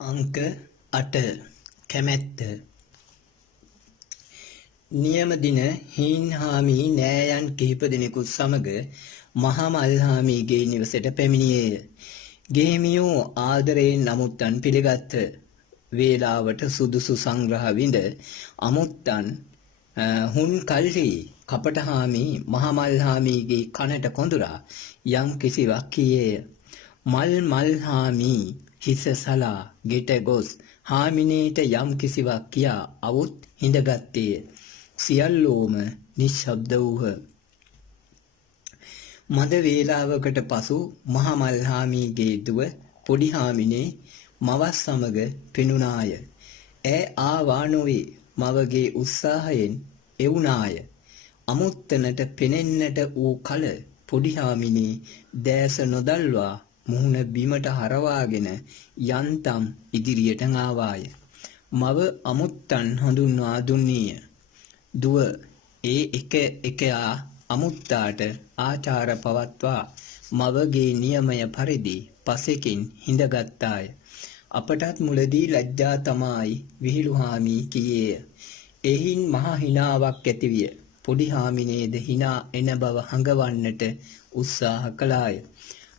අංක 8 කැමැත්ත නියම දින හීන්හාමි නෑයන් කිහිප දෙනෙකුත් සමග මහමල්හාමිගේ නිවසට පැමිණියේය. ගෙහිමියෝ ආදරයෙන් අමුත්තන් පිළිගත්ත. වේලාවට සුදුසු සංග්‍රහ විඳ අමුත්තන් හුන් කල්හි කපටහාමි මහමල්හාමිගේ කනට කොඳුරා යම් කිසිවක් කීයේය. මල්හාමි හිස සලා ගෙට ගොස් හාමිනේට යම් කිසිවක් කියා අවුත් හිඳගත්තේය. සියල්ලෝම නිශ්ශබ්ද වූහ. මද වේලාවකට පසු මහමල්හාමිගේ දුව පොඩි හාමිනේ මවස් සමග පෙනුනාය. ඈ ආවා නොවේ, මවගේ උත්සාහයෙන් එවුනාය. අමුත්තනට පෙනෙන්නට වූ කල පොඩි හාමිනේ දැස නොදල්වා මුහුණ බිමට හරවාගෙන යන්තම් ඉදිරියට ආවාය. මව අමුත්තන් හඳුන්වා දුන්නේය. දුව ඒ එකයා අමුත්තාට ආචාර පවත්වා මවගේ නියමය පරිදි පසෙකින් හිඳගත්තාය. අපටත් මුලදී ලැජ්ජා තමයි විහිළුහාමි කියේය. එහින් මහ හිනාවක් ඇතිවිය. පොඩි හාමිනේද හිනා එන බව හඟවන්නට උත්සාහ කළාය.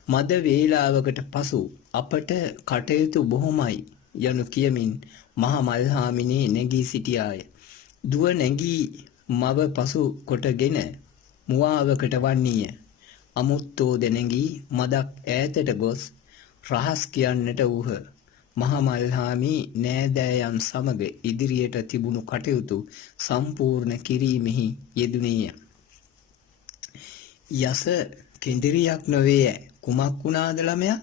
මද වේලාවකට පසු අපට කටයුතු බොහොමයි යනු කියමින් මහමල්හාමිනේ නැගී සිටියාය. දුව නැගී මව පසු කොටගෙන මුවාවකට වන්නීය. අමුත්තෝද නැගී මදක් ඈතට ගොස් රහස් කියන්නට වූහ. මහමල්හාමි නෑදෑයන් සමග ඉදිරියට තිබුණු කටයුතු සම්පූර්ණ කිරීමෙහි යෙදුණේය. යස කෙඳිරියක් නොවේ, කුමක් වුණාද ළමයා?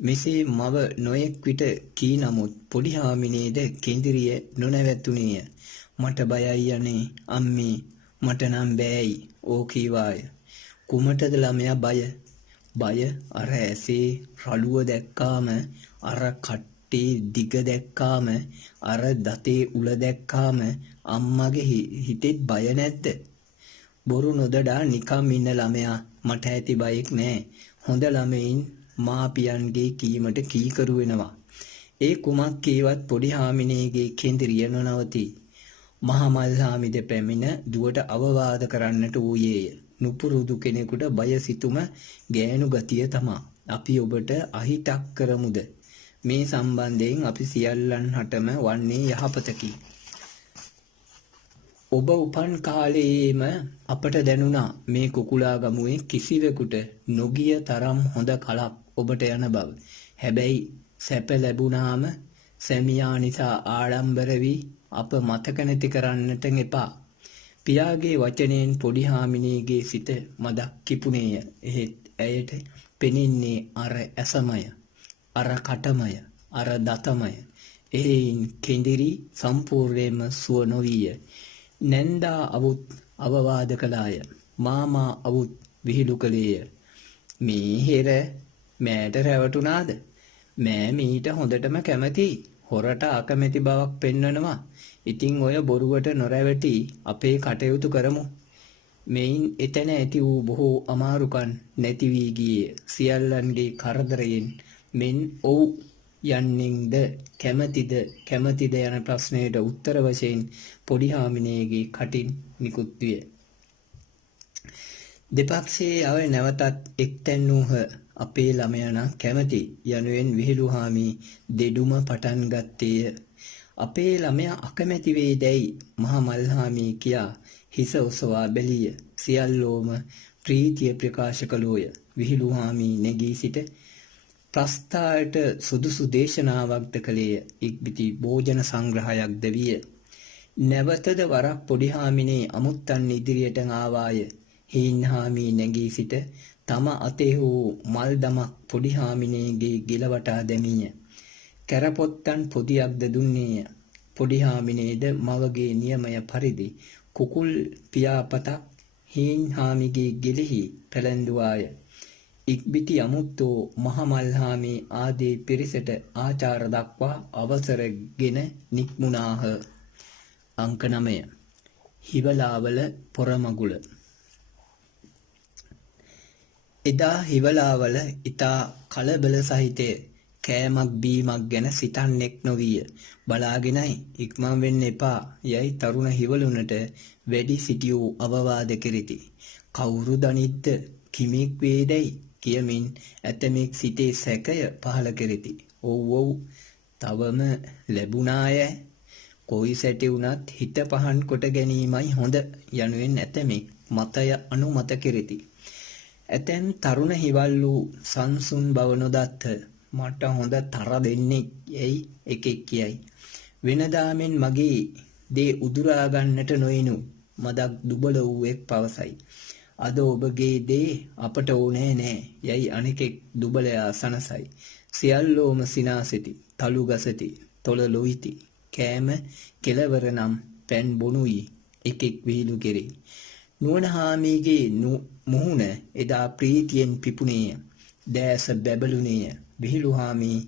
මෙසේ මව නොයෙක් විට කී නමුත් පොඩි හාමිනේද කෙඳිරිය නොනැවතුණේය. මට බයයි අනේ අම්මේ, මට නම් බෑයි ඕ කීවාය. කුමටද ළමයා බය? බය අර ඇසේ රළුව දැක්කාම, අර කට්ටේ දිග දැක්කාම, අර දතේ උල දැක්කාම අම්මගේ හිතෙත් බය නැද්ද? බොරු නොදඩා නිකම් ඉන්න ළමයා මට ඇති බයෙක් නෑ. හොඳ ළමයින් මාපියන්ගේ කීමට කීකරු වෙනවා. ඒ කුමක් කීවත් පොඩි හාමිනේගේ කෙඳිරිය නොනවතී. මහමල්හාමිද පැමිණ දුවට අවවාද කරන්නට වූයේය. නුපුරුදු කෙනෙකුට බය සිතුම ගෑනු ගතිය තමා. අපි ඔබට අහිතක් කරමුද? මේ සම්බන්ධයෙන් අපි සියල්ලන් හටම වන්නේ යහපතකි. ඔබ උපන් කාලයේම අපට දැනුණා මේ කුකුලාගමුවේ කිසිවෙකුට නොගිය තරම් හොඳ කලක් ඔබට යන බව. හැබැයි සැප ලැබුණාම සැමියා නිසා ආඩම්බර වී අප මතක නැති කරන්නට එපා. පියාගේ වචනයෙන් පොඩි හාමිනේගේ සිත මදක් කිපුණේය. එහෙත් ඇයට පෙනෙන්නේ අර ඇසමය, අර කටමය, අර දතමය. එයින් කෙඳිරි සම්පූර්ණයෙන්ම සුව නොවිය. නැන්දා අවුත් අවවාද කළාය. මාමා අවුත් විහිළු කළේය. මේ හෙර මෑට රැවටුණාද? මෑ මීට හොඳටම කැමතියි. හොරට අකමැති බවක් පෙන්වනවා. ඉතින් ඔය බොරුවට නොරැවටි අපේ කටයුතු කරමු. මෙයින් එතන ඇති වූ බොහෝ අමාරුකම් නැති වී ගියේ. සියල්ලන්ගේ කරදරයෙන් මෙන් ඔව් යන්නින්ද කැමැතිද යන ප්‍රශ්නයට උත්තර වශයෙන් පොඩි හාමිනේගේ කටින් නිකුත් විය. දෙපක්ෂයේ අය නැවතත් එක්තැන් වූහ. අපේ ළමයා නම් කැමති යනුවෙන් විහිළුහාමි දෙඩුම පටන් ගත්තේය. අපේ ළමයා අකමැති වේදැයි මහමල්හාමි කියා හිස ඔසවා බැලිය. සියල්ලෝම ප්‍රීතිය ප්‍රකාශ කළෝය. විහිළුහාමි නැගී සිට ප්‍රස්ථායට සුදුසු දේශනාවක්ද කළේය. ඉක්බිති භෝජන සංග්‍රහයක්ද විය. නැවතද වරක් පොඩි හාමිනේ අමුත්තන් ඉදිරියට ආවාය. හීන්හාමි නැගී සිට තම අතේ වූ මල් දමක් පොඩි හාමිනේගේ ගිලවටා දැමීය. කැරපොත්තන් පොදියක්ද දුන්නේය. පොඩි හාමිනේද මවගේ නියමය පරිදි කුකුල් පියාපතක් හීන්හාමිගේ ගෙලෙහි පැලැන්දුවාය. ඉක්බිති අමුත්තෝ මහමල්හාමි ආදී පිරිසට ආචාර දක්වා අවසරගෙන නික්මුණාහ. අංක 9 හිවලාවල පොරමගුල. එදා හිවලාවල ඉතා කලබල සහිතය. කෑමක් බීමක් ගැන සිතන්නෙක් නොවිය. බලාගෙනයි ඉක්මන් වෙන්න එපා යයි තරුණ හිවලුනට වැඩි සිටියෝ අවවාද කෙරිති. කවුරු දනිද්ද කිමෙක් වේදැයි කියමින් ඇතමෙක් සිටේ සැකය පහළ කෙරිති. ඔව් තවම ලැබුණාය. කොයි සැටි වුණත් හිත පහන් කොට ගැනීමයි හොඳ යනුවෙන් ඇතමෙක් මතය අනුමත කෙරිති. ඇතැම් තරුණ හිවල්ලු සංසුන් බව නොදත්ත මට හොඳ තර දෙන්නෙක් යැයි එකෙක් කියයි. වෙනදාමෙන් මගේ දේ උදුරාගන්නට නොයිනු මදක් දුබල වූවෙක් පවසයි. අද ඔබගේ දේ අපට ඕනෑ නෑ යැයි අනෙකෙක් දුබලයා සනසයි. සියල්ලෝම සිනාසෙති, තලු ගසති, තොල ලොයිති, කෑම කෙලවර නම් පැන් බොනුයි එකෙක් විහිළු කෙරෙයි. නුවණ හාමිගේ මුහුණ එදා ප්‍රීතියෙන් පිපුණේය. දැස බැබළුණේය. විහිළු හාමී,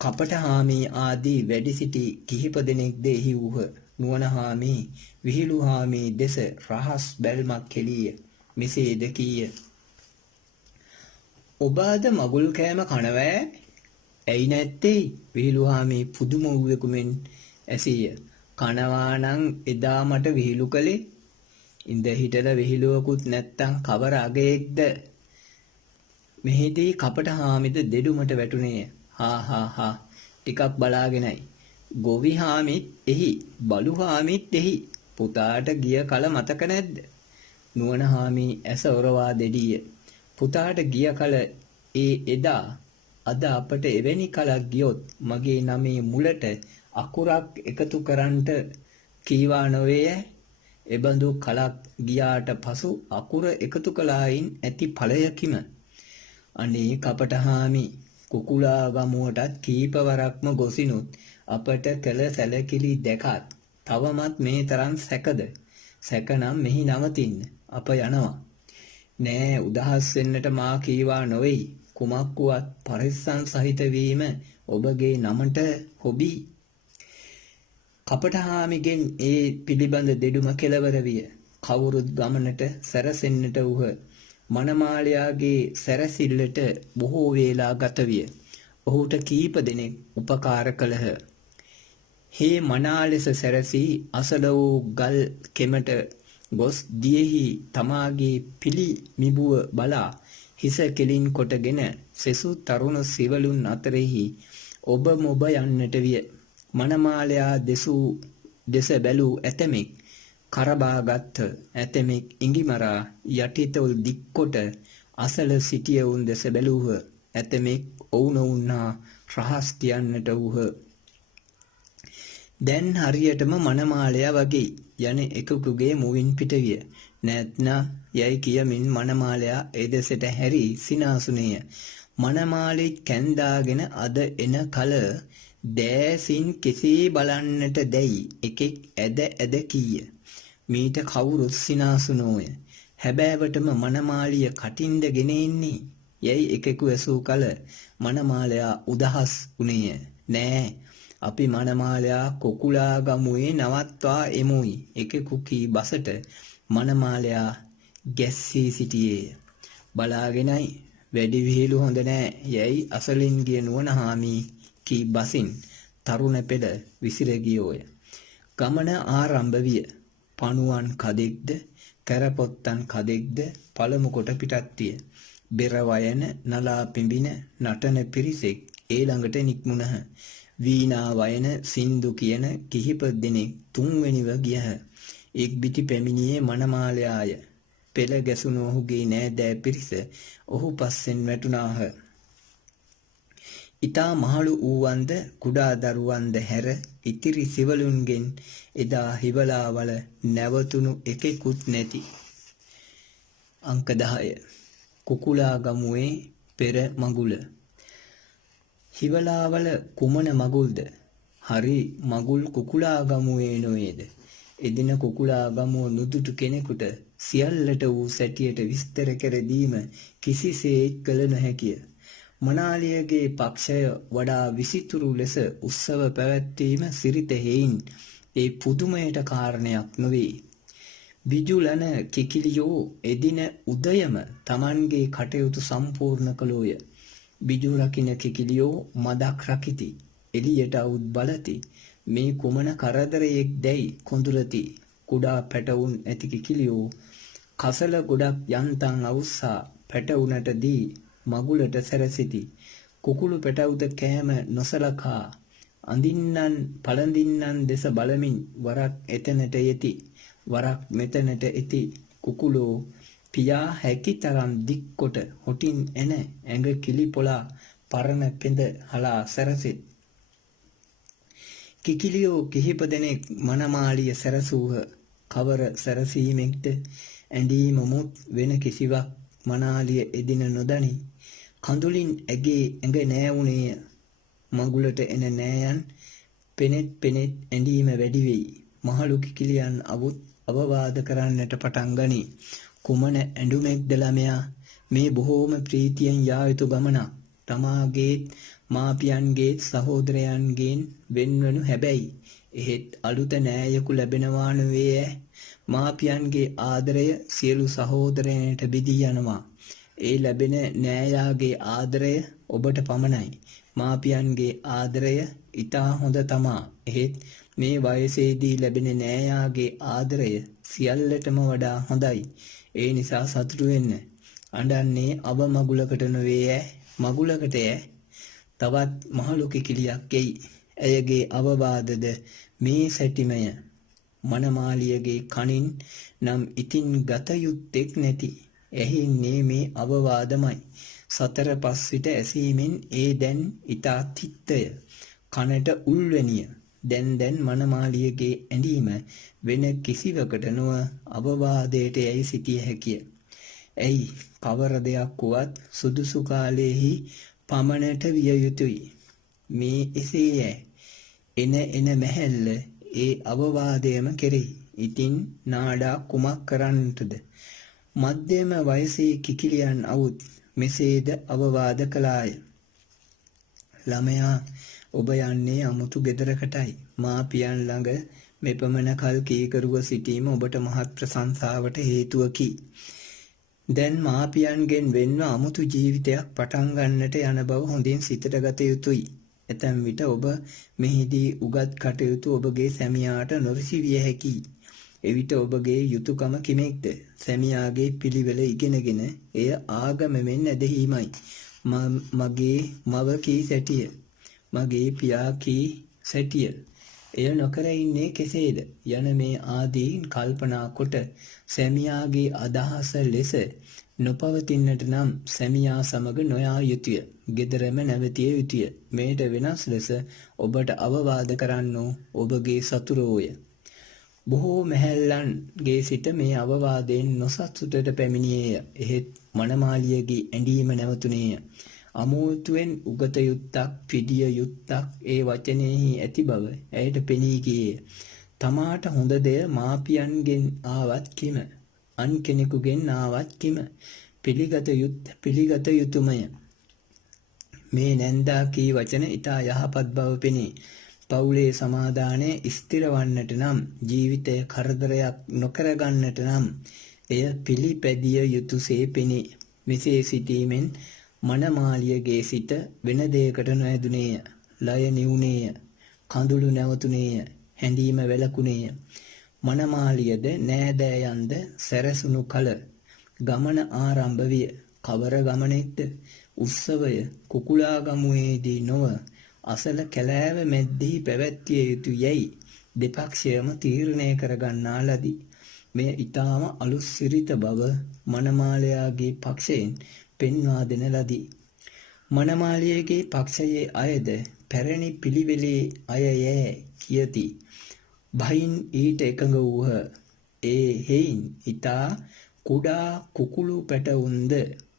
කපට හාමී ආදී වැඩි සිටි කිහිප දෙනෙක්ද එහි වූහ. නුවණ හාමී විහිළු හාමී දෙස රහස් බැල්මක් කෙලීය. මෙසේද කීය. ඔබ අද මගුල් කෑම කනවෑ? ඇයි නැත්තේ? විහිළු හාමී පුදුම වූවෙකුමෙන් ඇසීය. කනවා නම් එදා මට විහිළු කළේ. ඉඳ හිටලා විහිළුවකුත් නැත්තම් කවර අගයක්ද? මෙහිදී කපට හාමිද දෙඩුමට වැටුණේය. හා ටිකක් බලාගෙනයි. ගොවි හාමිත් එහි, බලු හාමිත් එහි. පුතාට ගිය කල මතක නැද්ද? නුවණ හාමි ඇස ඔරවා දෙඩිය. පුතාට ගිය කල එදා අද අපට එවැනි කලක් ගියොත් මගේ නමේ මුලට අකුරක් එකතු කරන්නට කීවා නොවේය. එබඳු කලක් ගියාට පසු අකුර එකතු කළායින් ඇති ඵලයකිම. අනේ කපට හාමි කුකුලා ගමුවටත් කීපවරක්ම ගොසිනුත් අපට කළ සැලකිලි දැකත් තවමත් මේ තරම් සැකද? සැකනම් මෙහි නවතින්න. අප යනවා. නෑ උදහස් වෙන්නට මා කීවා නොවේයි. කුමක් වුවත් පරිස්සම් සහිත වීම ඔබගේ නමට හොබි. කපට හාමිගෙන් ඒ පිළිබඳ දෙඩුම කෙලවර විය. කවුරුත් ගමනට සැරසෙන්නට වූහ. මනමාලයාගේ සැරසිල්ලට බොහෝ වේලා ගත විය. ඔහුට කීප දෙනෙක් උපකාර කළහ. හේ මනා ලෙස සැරසී අසල වූ ගල් කෙමට ගොස් දියෙහි තමාගේ පිළි මිබුව බලා හිස කෙලින් කොටගෙන සෙසු තරුණ සිවලුන් අතරෙහි ඔබ මොබ යන්නට විය. මනමාලයා දෙස බැලූ ඇතමෙක් කරබාගත්ත. ඇතමෙක් ඉඟිමරා යටිතොල් දික්කොට අසල සිටියවුන් දෙස බැලූහ. ඇතමෙක් ඔවුනොවුන් හා රහස් කියන්නට වූහ. දැන් හරියටම මනමාලයා වගේ යන එකෙකුගේ මුවින් පිටවිය. නැත්නම් යයි කියමින් මනමාලයා එදෙසට හැරි සිනාසුනේය. මනමාලෙත් කැන්දාගෙන අද එන කල දෑසින් කෙසේ බලන්නට දැයි එකෙක් ඇද කීය. මීට කවුරුත් සිනාසුනෝය. හැබෑවටම මනමාලිය කටින්ද ගෙන එන්නේ යයි එකෙකු ඇසූ කල මනමාලයා උදහස් වුණේය. නෑ අපි මනමාලයා කොකුලා ගමුවේ නවත්වා එමුයි එකෙකු කී බසට මනමාලයා ගැස්සී සිටියේය. බලාගෙනයි වැඩි විහිළු හොඳ නෑ යයි අසලින් ගිය නුවණ හාමි කී බසින් තරුණ පෙළ විසිර ගියෝය. ගමන ආරම්භ විය. පණුවන් කදෙක්ද කැරපොත්තන් කදෙක්ද පළමු කොට පිටත් විය. බෙර වයන නලා පිඹින නටන පිරිසෙක් ඒ ළඟට නික්මුණහ. වීණා වයන සින්දු කියන කිහිප දෙනෙක් තුන්වෙනිව ගියහ. එක් බිටි පැමිණියේ මනමාලයාය. පෙළ ගැසුණු ඔහුගේ නෑදෑ පිරිස ඔහු පස්සෙන් වැටුණාහ. ඉතා මහලු වූවන්ද කුඩා දරුවන්ද හැර ඉතිරි සිවලුන්ගෙන් එදා හිවලාවල නැවතුණු එකෙකුත් නැති. අංක 10 කුකුලා ගමුවේ පෙර මගුල. හිවලාවල කුමන මගුල්ද? හරි මගුල් කුකුලා ගමුවේ නොවේද? එදින කුකුලා ගමුව නුදුටු කෙනෙකුට සියල්ලට වූ සැටියට විස්තර කර දීම කිසිසේත් කළ නොහැකිය. මනාලියගේ පක්ෂය වඩා විසිතුරු ලෙස උත්සව පැවැත්වීම සිරිත හේයින් ඒ පුදුමයට කාරණයක් නොවේ. විජුලන කිකිලියෝ එදින උදයම Tamanගේ කටයුතු සම්පූර්ණ කළෝය. බිජු රකින්න කිකිලියෝ මදක් රකිති. එළියට අවුත් බලති. මේ කුමන කරදරයක් දැයි කොඳුරති. කුඩා පැටවුන් ඇති කිකිලියෝ කසල ගොඩක් යන්තම් අවුස්සා පැටවුනට දී මගුලට සැරසිති. කුකුළු පැටවුද කෑම නොසලකා අඳින්නන් පළඳින්නන් දෙස බලමින් වරක් එතනට යෙති. වරක් මෙතනට එති. කුකුලෝ පියා හැකි තරම් දික් කොට හොටින් එන ඇඟ කිලිපොලා පරණ පෙඳ හලා සැරසෙත්. කිකිලියෝ කිහිප දෙනෙක් මනමාලිය සැරසූහ. කවර සැරසීමෙක්ද? ඇඳීම මුත් වෙන කිසිවක් මනාලිය එදින නොදනි. කඳුලින් ඇගේ ඇඟ නෑවුනේය. මගුලට එන නෑයන් පෙනෙත් ඇඳීම වැඩි වෙයි. මහලු කිකිලියන් අවුත් අවවාද කරන්නට පටන් ගනී. කුමන ඇඳුමෙක්ද ළමයා? මේ බොහෝම ප්‍රීතියෙන් යා යුතු ගමනක්. තමාගේත් මාපියන්ගේත් සහෝදරයන්ගෙන් වෙන්වනු හැබැයි එහෙත් අලුත නෑයකු ලැබෙනවා නෙවේ. මාපියන්ගේ ආදරය සියලු සහෝදරයන්ට බෙදී යනවා. ඒ ලැබෙන නෑයාගේ ආදරය ඔබට පමණයි. මාපියන්ගේ ආදරය ඉතා හොඳ තමා. එහෙත් මේ වයසේදී ලැබෙන නෑයාගේ ආදරය සියල්ලටම වඩා හොඳයි. ඒ නිසා සතුටු වෙන්න. අඬන්නේ අව මගුලකට නොවේ මගුලකට තවත් මහලු කිකිලියක් එයි. ඇයගේ අවවාදද මේ සැටිමය. මනමාලියගේ කනින් නම් ඉතින් ගත යුත්තෙක් නැති. ඇහින්නේ මේ අවවාදමයි. සතර පස් විට ඇසීමෙන් ඒ දැන් ඉතා තිත්තය. කනට උල්වැනිය. දැන් මනමාලියගේ ඇඳීම වෙන කිසිවකට නොව අවවාදයට යැයි සිටිය හැකිය. ඇයි කවර දෙයක් වුවත් සුදුසු කාලයෙහි පමණට විය යුතුයි. මේ එසේය. එන මැහැල්ල ඒ අවවාදයම කෙරෙහි. ඉතින් නාඩා කුමක් කරන්නටද? මධ්‍යම වයසේ කිකිලියන් අවුත් මෙසේද අවවාද කළාය. ළමයා ඔබ යන්නේ අමුතු ගෙදරකටයි. මාපියන් ළඟ මෙපමණ කල් කීකරුව සිටීම ඔබට මහත් ප්‍රශංසාවට හේතුවකි. දැන් මාපියන්ගෙන් වෙන්ව අමුතු ජීවිතයක් පටන් ගන්නට යන බව හොඳින් සිතට ගත යුතුයි. ඇතැම් විට ඔබ මෙහිදී උගත් කටයුතු ඔබගේ සැමියාට නොරිසි විය හැකියි. එවිට ඔබගේ යුතුයකම කිමෙක්ද? සැමියාගේ පිළිවෙල ඉගෙනගෙන එය ආගමෙන් ඇදහිීමයි. මගේ මව කී සැටිය, මගේ පියා කී සැටිය, එය නොකර ඉන්නේ කෙසේද යන මේ ආදී කල්පනා කොට සැමියාගේ අදහස ලෙස නොපවතින්නට නම් සැමියා සමග නොයා යුතුය. ගෙදරම නැවතිය යුතුය. මේට වෙනස් ලෙස ඔබට අවවාද කරන්නෝ ඔබගේ සතුරෝය. බොහෝ මැහැල්ලන්ගේ සිට මේ අවවාදයෙන් නොසතුටට පැමිණියේය. එහෙත් මනමාලියගේ ඇඳීම නැවතුනේය. අමෝතුවෙන් උගත යුත්තක් පිඩිය යුත්තක් ඒ වචනයෙහි ඇති බව ඇයට පෙනී ගියේය. තමාට හොඳ දෙය මාපියන්ගෙන් ආවත් කිම, අන් කෙනෙකුගෙන් ආවත් කිම, පිළිගත යුතුමය. මේ නැන්දා කී වචන ඉතා යහපත් බව පෙනේ. පවුලේ සමාදානය ස්ථිර වන්නට නම්, ජීවිතය කරදරයක් නොකරගන්නට නම් එය පිළිපැදිය යුතුසේ පෙනේ. මෙසේ සිටීමෙන් මනමාලියගේ සිත වෙන දෙයකට නොඇදුනේය. ලය නිවුනේය. කඳුළු නැවතුනේය. හැඳීම වැළකුණේය. මනමාලියද නෑදෑයන්ද සැරසුණු කල ගමන ආරම්භ විය. කවර ගමනෙක්ද? උත්සවය කුකුලාගමුවේදී නොව අසල කැලෑව මැද්දෙහි පැවැත්විය යුතු යැයි දෙපක්ෂයම තීරණය කරගන්නා ලදී. මෙය ඊටාම අලුත් සිරිත බව මනමාලයාගේ පක්ෂයෙන් පෙන්වා දෙන ලදී. මනමාලියගේ පක්ෂයේ අයද පැරණි පිළිවෙලේ අය යැයි කියති. බහින් ඊට එකඟ වූහ. ඒ හේයින් ඊතා කුඩා කුකුළු පැටවුන්ද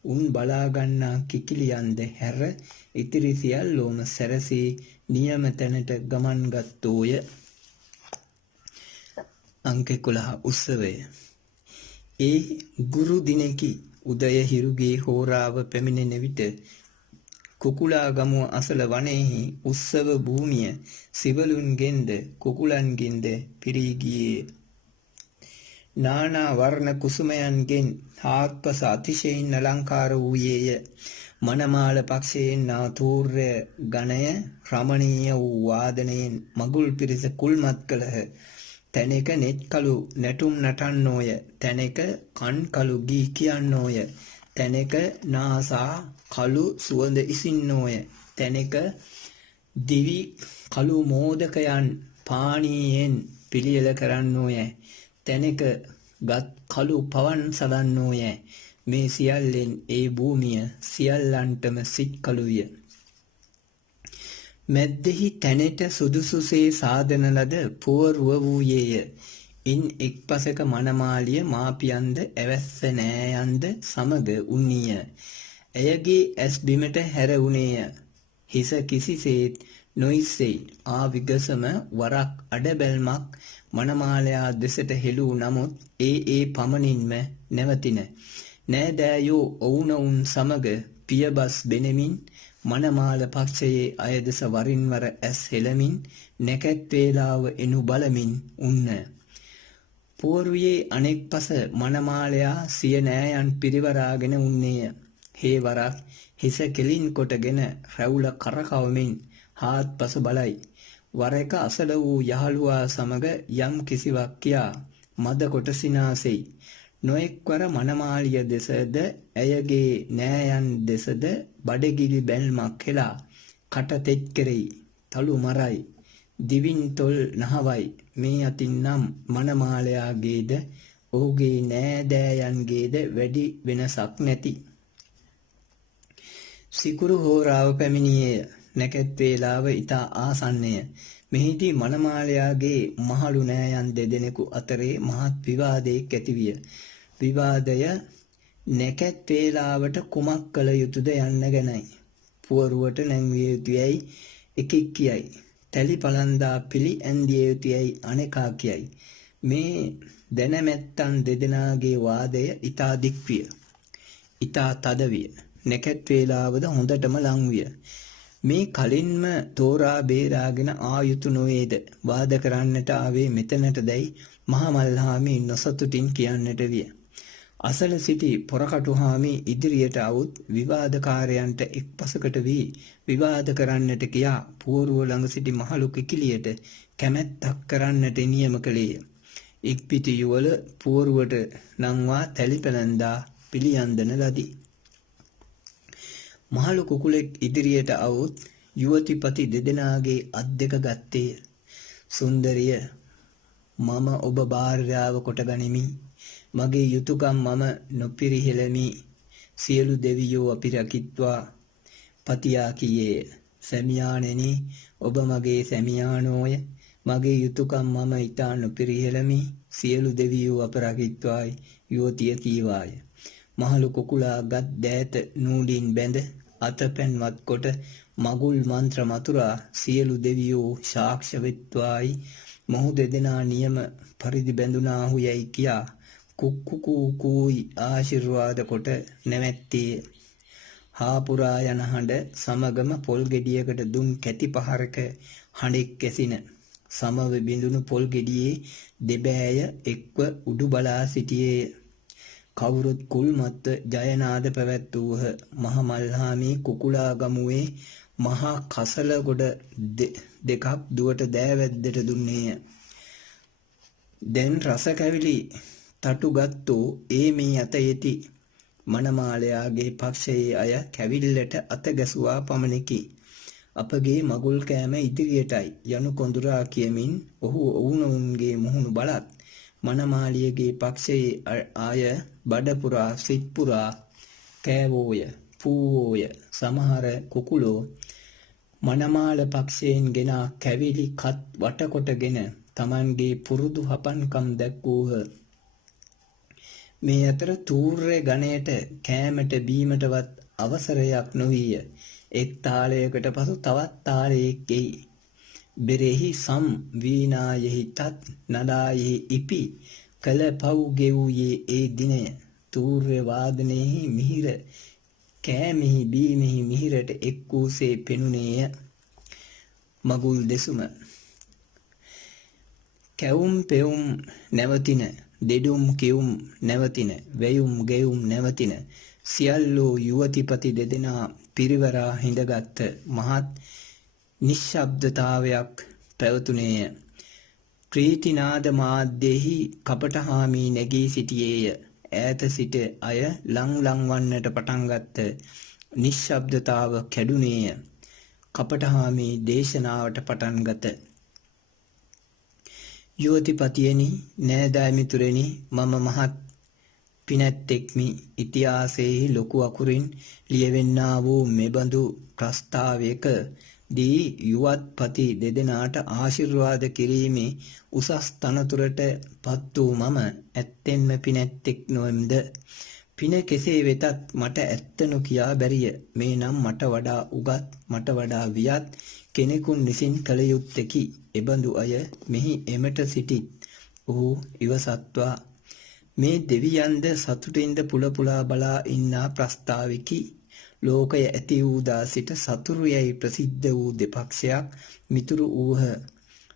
උන් බලාගන්නා කිකිලියන්ද හැර ඉතිරි සියල්ලෝම සැරසී නියම තැනට ගමන් ගත්තෝය. අංක 11 උත්සවය. ඒ ගුරු දිනකි උදය හිරුගේ හෝරාව පැමිණෙන විට කුකුලාගමුව අසල වනයේහි උත්සව භූමිය සිවලුන්ගෙන්ද කුකුලන්ගෙන්ද පිරී ගියේ. නානා වර්ණ කුසුමයන්ගෙන් හාත්පස අතිශයින් අලංකාර වූයේය. මනමාල පක්ෂයෙන් නාතූර්ය ගණය රමණීය වූ වාදනයෙන් මගුල් පිරිස කුල්මත් කළහ. තැනෙක නෙත් කළු නැටුම් නටන්නෝය. තැනෙක කන් කළු ගී කියන්නෝය. තැනෙක නාසා කළු සුවඳ ඉසින්නෝය. තැනෙක දිවි කළු මෝදකයන් පානීයෙන් පිළියෙල කරන්නෝය. තැනෙක ගත් කළු පවන් සලන්නෝය. මේ සියල්ලෙන් ඒ භූමිය සියල්ලන්ටම සිත් කළුය. මැද්දෙහි තැනෙට සුදුසුසේ සාදන ලද පුවරුව වූයේය. ඉන් එක් පසක මනමාලිය මාපියන්ද ඇවැස්ස නෑයන්ද සමග උන්නීය. ඇයගේ ඇස් බිමට හැරවුණේය. හිස කිසිසේත් නොයිස්සෙයි. ආවිගසම වරක් අඩබැල්මක් මනමාලයා දෙසට හෙළූ නමුත් ඒ පමණින්ම නැවතින. නෑදෑයෝ ඔවුනොවුන් සමග පියබස් බෙනෙමින් මනමාල පක්ෂයේ අය දෙස වරින් වර ඇස් හෙළමින් නැකැත් වේලාව එනු බලමින් උන්න. පුවරුවේ අනෙක් පස මනමාලයා සිය නෑයන් පිරිවරාගෙන උන්නේය. හේ වරක් හිස කෙලින් කොටගෙන රැවුල කරකවමින් හාත්පස බලයි. වර එක අසල වූ යහළුවා සමග යම් කිසිවක් කියා මද කොට සිනාසෙයි. නොඑක්වර මනමාලිය දෙසද ඇයගේ නෑයන් දෙසද බඩගිලි බැල්මක් හෙලා කට තෙත් කෙරෙයි. තලු මරයි. දිවින් තොල් නහවයි. මේ අතින් නම් මනමාලයාගේද ඔහුගේ නෑදෑයන්ගේද වැඩි වෙනසක් නැති. සිකුරු හෝරාව පැමිණියේය. නැකැත් වේලාව ඉතා ආසන්නය. මෙහිදී මනමාලයාගේ මහලු නෑයන් දෙදෙනෙකු අතරේ මහත් විවාදයක් ඇතිවිය. විවාදය නැකැත් වේලාවට කුමක් කළ යුතුද යන්න ගැනයි. පුවරුවට නැංවිය යුතුයැයි එකෙක් කියයි. තැලි පලන්දා පිළි ඇන්දිය යුතුයැයි අනෙකා කියයි. මේ දැනමැත්තන් දෙදෙනාගේ වාදය ඉතා දික්විය. ඉතා තදවිය. නැකැත් වේලාවද හොඳටම ලංවිය. මේ කලින්ම තෝරා බේරාගෙන ආයුතු නොවේද වාද කරන්නට ආවේ මෙතනට දැයි මහමල්හාමි නොසතුටින් කියන්නට විය. අසල සිටි පොරකටුහාමි ඉදිරියට අවුත් විවාදකාරයන්ට එක් පසකට වී විවාද කරන්නට කියා පුවරුව ළඟ සිටි මහලු කිකිලියට කැමැත්තක් කරන්නට නියම කළේය. ඉක්පිති යුවල පුවරුවට නංවා තැලි පැළඳා පිළියන්දන ලදී. මහලු කුකුලෙක් ඉදිරියට අවුත් යුවතිපති දෙදෙනාගේ අත් දෙක ගත්තේය. සුන්දරිය, මම ඔබ භාර්යාව කොට ගනිමි. මගේ යුතුයකම් මම නොපිරිහෙළමි. සියලු දෙවියෝ අපි රකිත්වා. පතියා කීයේය. සැමියාණෙනි, ඔබ මගේ සැමියාණෝය. මගේ යුතුයකම් මම ඊතා නොපිරිහෙළමි. සියලු දෙවියෝ අප රකිත්වායි යුවතිය කීවාය. මහලු කුකුලා ගත් දෑත නූලින් බැඳ අතපැන්වත් කොට මගුල් මන්ත්‍ර මතුරා සියලු දෙවියෝ සාක්ෂ වෙත්වායි මොහු දෙදෙනා නියම පරිදි බැඳුනාහු යැයි කියා කුක්කුකූයි ආශිර්වාද කොට නැවැත්තේ. හාපුරා යන හඬ සමගම පොල් ගෙඩියකට දුන් කැති පහරක හඬෙක් ඇසින. සමව බිඳුණු පොල් ගෙඩියේ දෙබෑය එක්ව උඩු බලා සිටියේය. කවුරුත් කුල්මත්ව ජයනාද පැවැත්වූහ. මහමල්හාමි කුකුලාගමුවේ මහා කසල ගොඩ දෙකක් දුවට දෑවැද්දට දුන්නේය. දැන් රස කැවිලි තටුගත්තෝ ඒ මේ අත යෙති. මනමාලයාගේ පක්ෂයේ අය කැවිල්ලට අත ගැසුවා පමණකි. අපගේ මගුල් කෑම ඉදිරියටයි යනු කොඳුරා කියමින් ඔහු ඔවුනොවුන්ගේ මුහුණු බලත් මනමාලියගේ පක්ෂයේ ආය බඩපුරා සිත්පුරා කෑවෝය පූවෝය. සමහර කුකුලෝ මනමාල පක්ෂයෙන් ගෙනා කැවිලි කත් වටකොටගෙන තමන්ගේ පුරුදු හපන්කම් දැක්වූහ. මේ අතර තූර්ය ගණයට කෑමට බීමටවත් අවසරයක් නොවීය. එක් තාලයකට පසු තවත් තාලයෙක් එයි. බෙරෙහි සම් වීනායෙහි තත් නදායෙහි ඉපි කළ පව් ගෙවූයේ ඒ දිනය. තූර්ය වාදනයෙහි මිහිර කෑමෙහි බීමෙහි මිහිරට එක් වූසේ පෙනුනේය. මගුල් දෙසුම කැවුම් පෙවුම් නැවතින, දෙඩුම් කිවුම් නැවතින, වැයුම් ගෙවුම් නැවතින, සියල්ලෝ යුවතිපති දෙදෙනා පිරිවරා හිඳගත් මහත් නිශ්ශබ්දතාවයක් පැවතුනේය. ප්‍රීතිනාද මාධ්‍යෙහි කපටහාමී නැගී සිටියේය. ඈත සිට අය ලං වන්නට පටන්ගත්ත නිශ්ශබ්දතාව කැඩුනේය. කපටහාමී දේශනාවට පටන්ගත. යුවතිපතියනි, නෑදෑ මිතුරෙනි, මම මහත් පිනැත්තෙක්මි. ඉතිහාසයෙහි ලොකු අකුරින් ලියවෙන්නා වූ මෙබඳු ප්‍රස්තාවයක දී යුවත්පති දෙදෙනාට ආශිර්වාද කිරීමේ උසස් තනතුරට පත් වූ මම ඇත්තෙන්ම පිනැත්තෙක් නොවෙම්ද? පින කෙසේ වෙතත් මට ඇත්ත නොකියා බැරිය. මේ නම් මට වඩා උගත්, මට වඩා වියත් කෙනෙකුන් විසින් කළ යුත්තකි. එබඳු අය මෙහි එමට සිටිත්. ඔහු ඉවසත්වා. මේ දෙවියන්ද සතුටින්ද පුලපුලා බලා ඉන්නා ප්‍රස්තාවිකි. ලෝකය ඇති වූදා සිට සතුරු යැයි ප්‍රසිද්ධ වූ දෙපක්ෂයක් මිතුරු වූහ.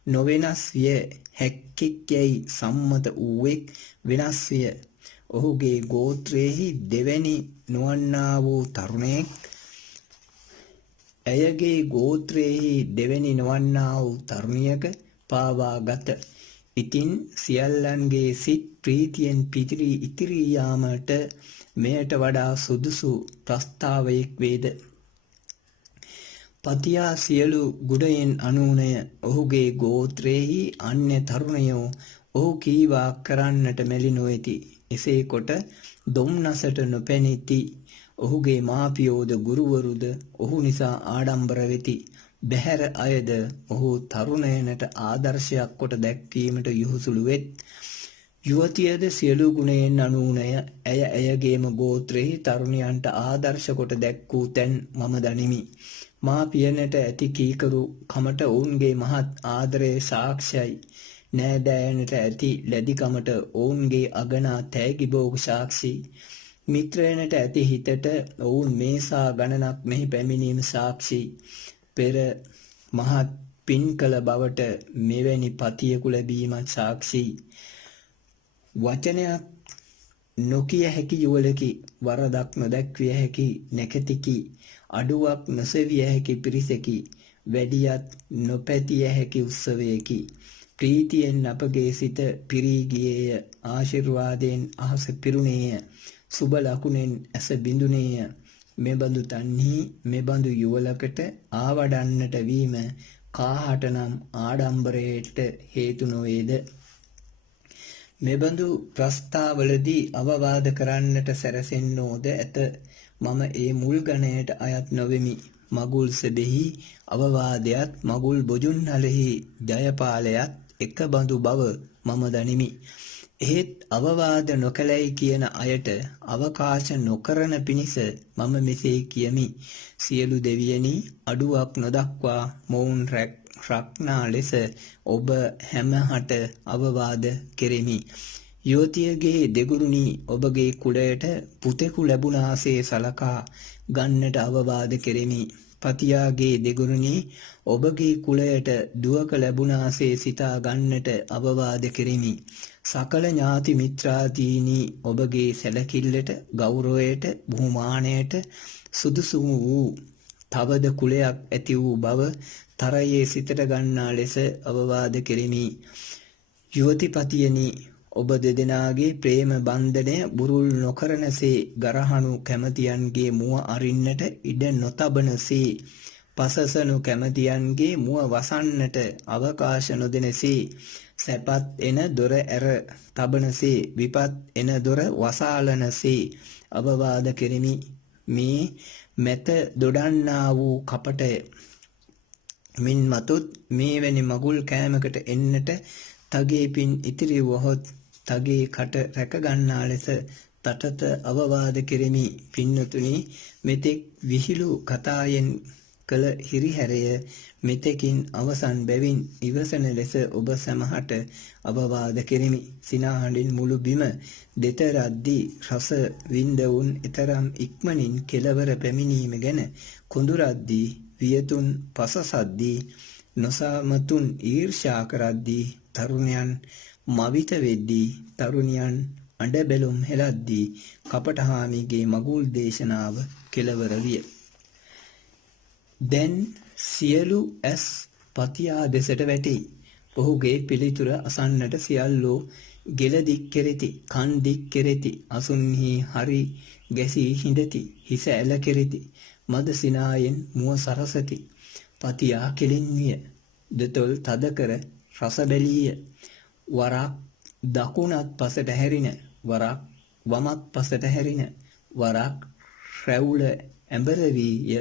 නොවෙනස් විය හැක්කෙක් යැයි සම්මත වූවෙක් වෙනස් විය. ඔහුගේ ගෝත්‍රයෙහි දෙවැනි නොවන්නා වූ තරුණයෙක් ඇයගේ ගෝත්‍රයෙහි දෙවැනි නොවන්නා වූ තරුණියක පාවා ගත. ඉතින් සියල්ලන්ගේ සිත් ප්‍රීතියෙන් පිතිරී ඉතිරී යාමට මෙයට වඩා සුදුසු ප්‍රස්තාවයක් වේද? පතියා සියලු ගුණයෙන් අනූනය. ඔහුගේ ගෝත්‍රයෙහි අන්‍ය තරුණයෝ ඔහු කීවා කරන්නට මැලි නොවෙති. එසේ කොට දොම්නසට නොපැනිති. ඔහුගේ මාපියෝද ගුරුවරුද ඔහු නිසා ආඩම්බර වෙති. බැහැර අයද ඔහු තරුණයනට ආදර්ශයක් කොට දැක්වීමට යොහුසුළු වෙත්. යුවතියද සියලු ගුණයෙන් අනූනය. ඇය ඇයගේම ගෝත්‍රයෙහි තරුණයන්ට ආදර්ශ කොට දැක්වූ තැන් මම දනිමි. මා පියනට ඇති කීකරු කමට ඔවුන්ගේ මහත් ආදරය සාක්ෂයි. නෑදෑයනට ඇති ලැදිකමට ඔවුන්ගේ අගනා තෑගි බෝග සාක්ෂි. මිත්‍රයනට ඇති හිතට ඔවුන් මේසා ගණනක් මෙහි පැමිණීම සාක්ෂි. පෙර මහත් පින් කළ බවට මෙවැනි පතියෙකු ලැබීමත් සාක්ෂි. වචනයක් නොකිය හැකි යුවලකි. වරදක් නොදැක්විය හැකි නැකතිකි. අඩුවක් නොසෙවිය හැකි පිරිසකි. වැඩියත් නොපැතිය හැකි උත්සවයකි. ප්‍රීතියෙන් අපගේ සිත පිරී ගියේය. ආශිර්වාදයෙන් අහස පිරුණේය. සුබ ලකුණෙන් ඇස බිඳුනේය. මෙබඳු තන්හි මෙබඳු යුවලකට ආවඩන්නට වීම කාහටනම් ආඩම්බරයට හේතු නොවේද? මෙබඳු ප්‍රස්තාවලදී අවවාද කරන්නට සැරසෙන්නෝද ඇත. මම ඒ මුල් ගණයට අයත් නොවෙමි. මගුල් සෙබෙහි අවවාදයත් මගුල් බොජුන්හලෙහි ජයපාලයත් එක බඳු බව මම දනිමි. එහෙත් අවවාද නොකළැයි කියන අයට අවකාශ නොකරන පිණිස මම මෙසේ කියමි. සියලු දෙවියනි, අඩුවක් නොදක්වා මොවුන් රක්නා ලෙස ඔබ හැමහට අවවාද කෙරෙමි. යුවතියගේ දෙගුරුනි, ඔබගේ කුලයට පුතෙකු ලැබුණාසේ සලකා ගන්නට අවවාද කෙරෙමි. පතියාගේ දෙගුරුනි, ඔබගේ කුලයට දුවක ලැබුණාසේ සිතා ගන්නට අවවාද කෙරෙමි. සකල ඥාති මිත්‍රාදීනි ඔබගේ සැලකිල්ලට, ගෞරවයට, බහුමානයට සුදුසු වූ තවද කුලයක් ඇති වූ බව තරයේ සිතට ගන්නා ලෙස අවවාද කෙරෙමි. යුවතිපතියනි, ඔබ දෙදෙනාගේ ප්‍රේම බන්ධනය බුරුල් නොකරනසේ, ගරහණු කැමතියන්ගේ මුව අරින්නට ඉඩ නොතබනසේ, පසසනු කැමතියන්ගේ මුව වසන්නට අවකාශ නොදෙනසේ, සැපත් එන දොර ඇර තබනසේ, විපත් එන දොර වසාලනසේ අවවාද කෙරෙමි. මේ මෙත දොඩන්නා වූ කපටය මින් මතුත් මේවැනි මගුල් කෑමකට එන්නට තගේ පින් ඉතිරි වහොත් තගේ කට රැකගන්නා ලෙස තටත අවවාද කෙරෙමි. පින්නතුනි, මෙතෙක් විහිළු කතායෙන් කළ හිරිහැරය මෙතෙකින් අවසන් බැවින් ඉවසන ලෙස ඔබ සැමහට අවවාද කෙරෙමි. සිනාහඬින් මුළු බිම දෙතරද්දී රස වින්දවුන් එතරම් ඉක්මනින් කෙලවර පැමිණීම ගැන කොඳුරද්දී වියතුන් පසසද්දී නොසමතුන් ඊර්ෂ්‍යා කරද්දී තරුණයන් මවිත වෙද්දී තරුණියන් අඬ බැලුම් හෙලද්දී කපටහාමිගේ මගුල් දේශනාව කෙලවර විය. දැන් සියලු ඇස් පතියා දෙසට වැටෙයි. ඔහුගේ පිළිතුර අසන්නට සියල්ලෝ ගෙල දික් කෙරෙති, කන් දික් කෙරෙති, අසුන්හි හරි ගැසී හිඳති, හිස ඇල කෙරෙති, මද සිනායෙන් මුව සරසති. පතියා කෙලින් විය. දෙතොල් තද කර රස බැලීය. වරක් දකුණත් පසට හැරින, වරක් වමත් පසට හැරින, වරක් රැවුල ඇඹර වීය,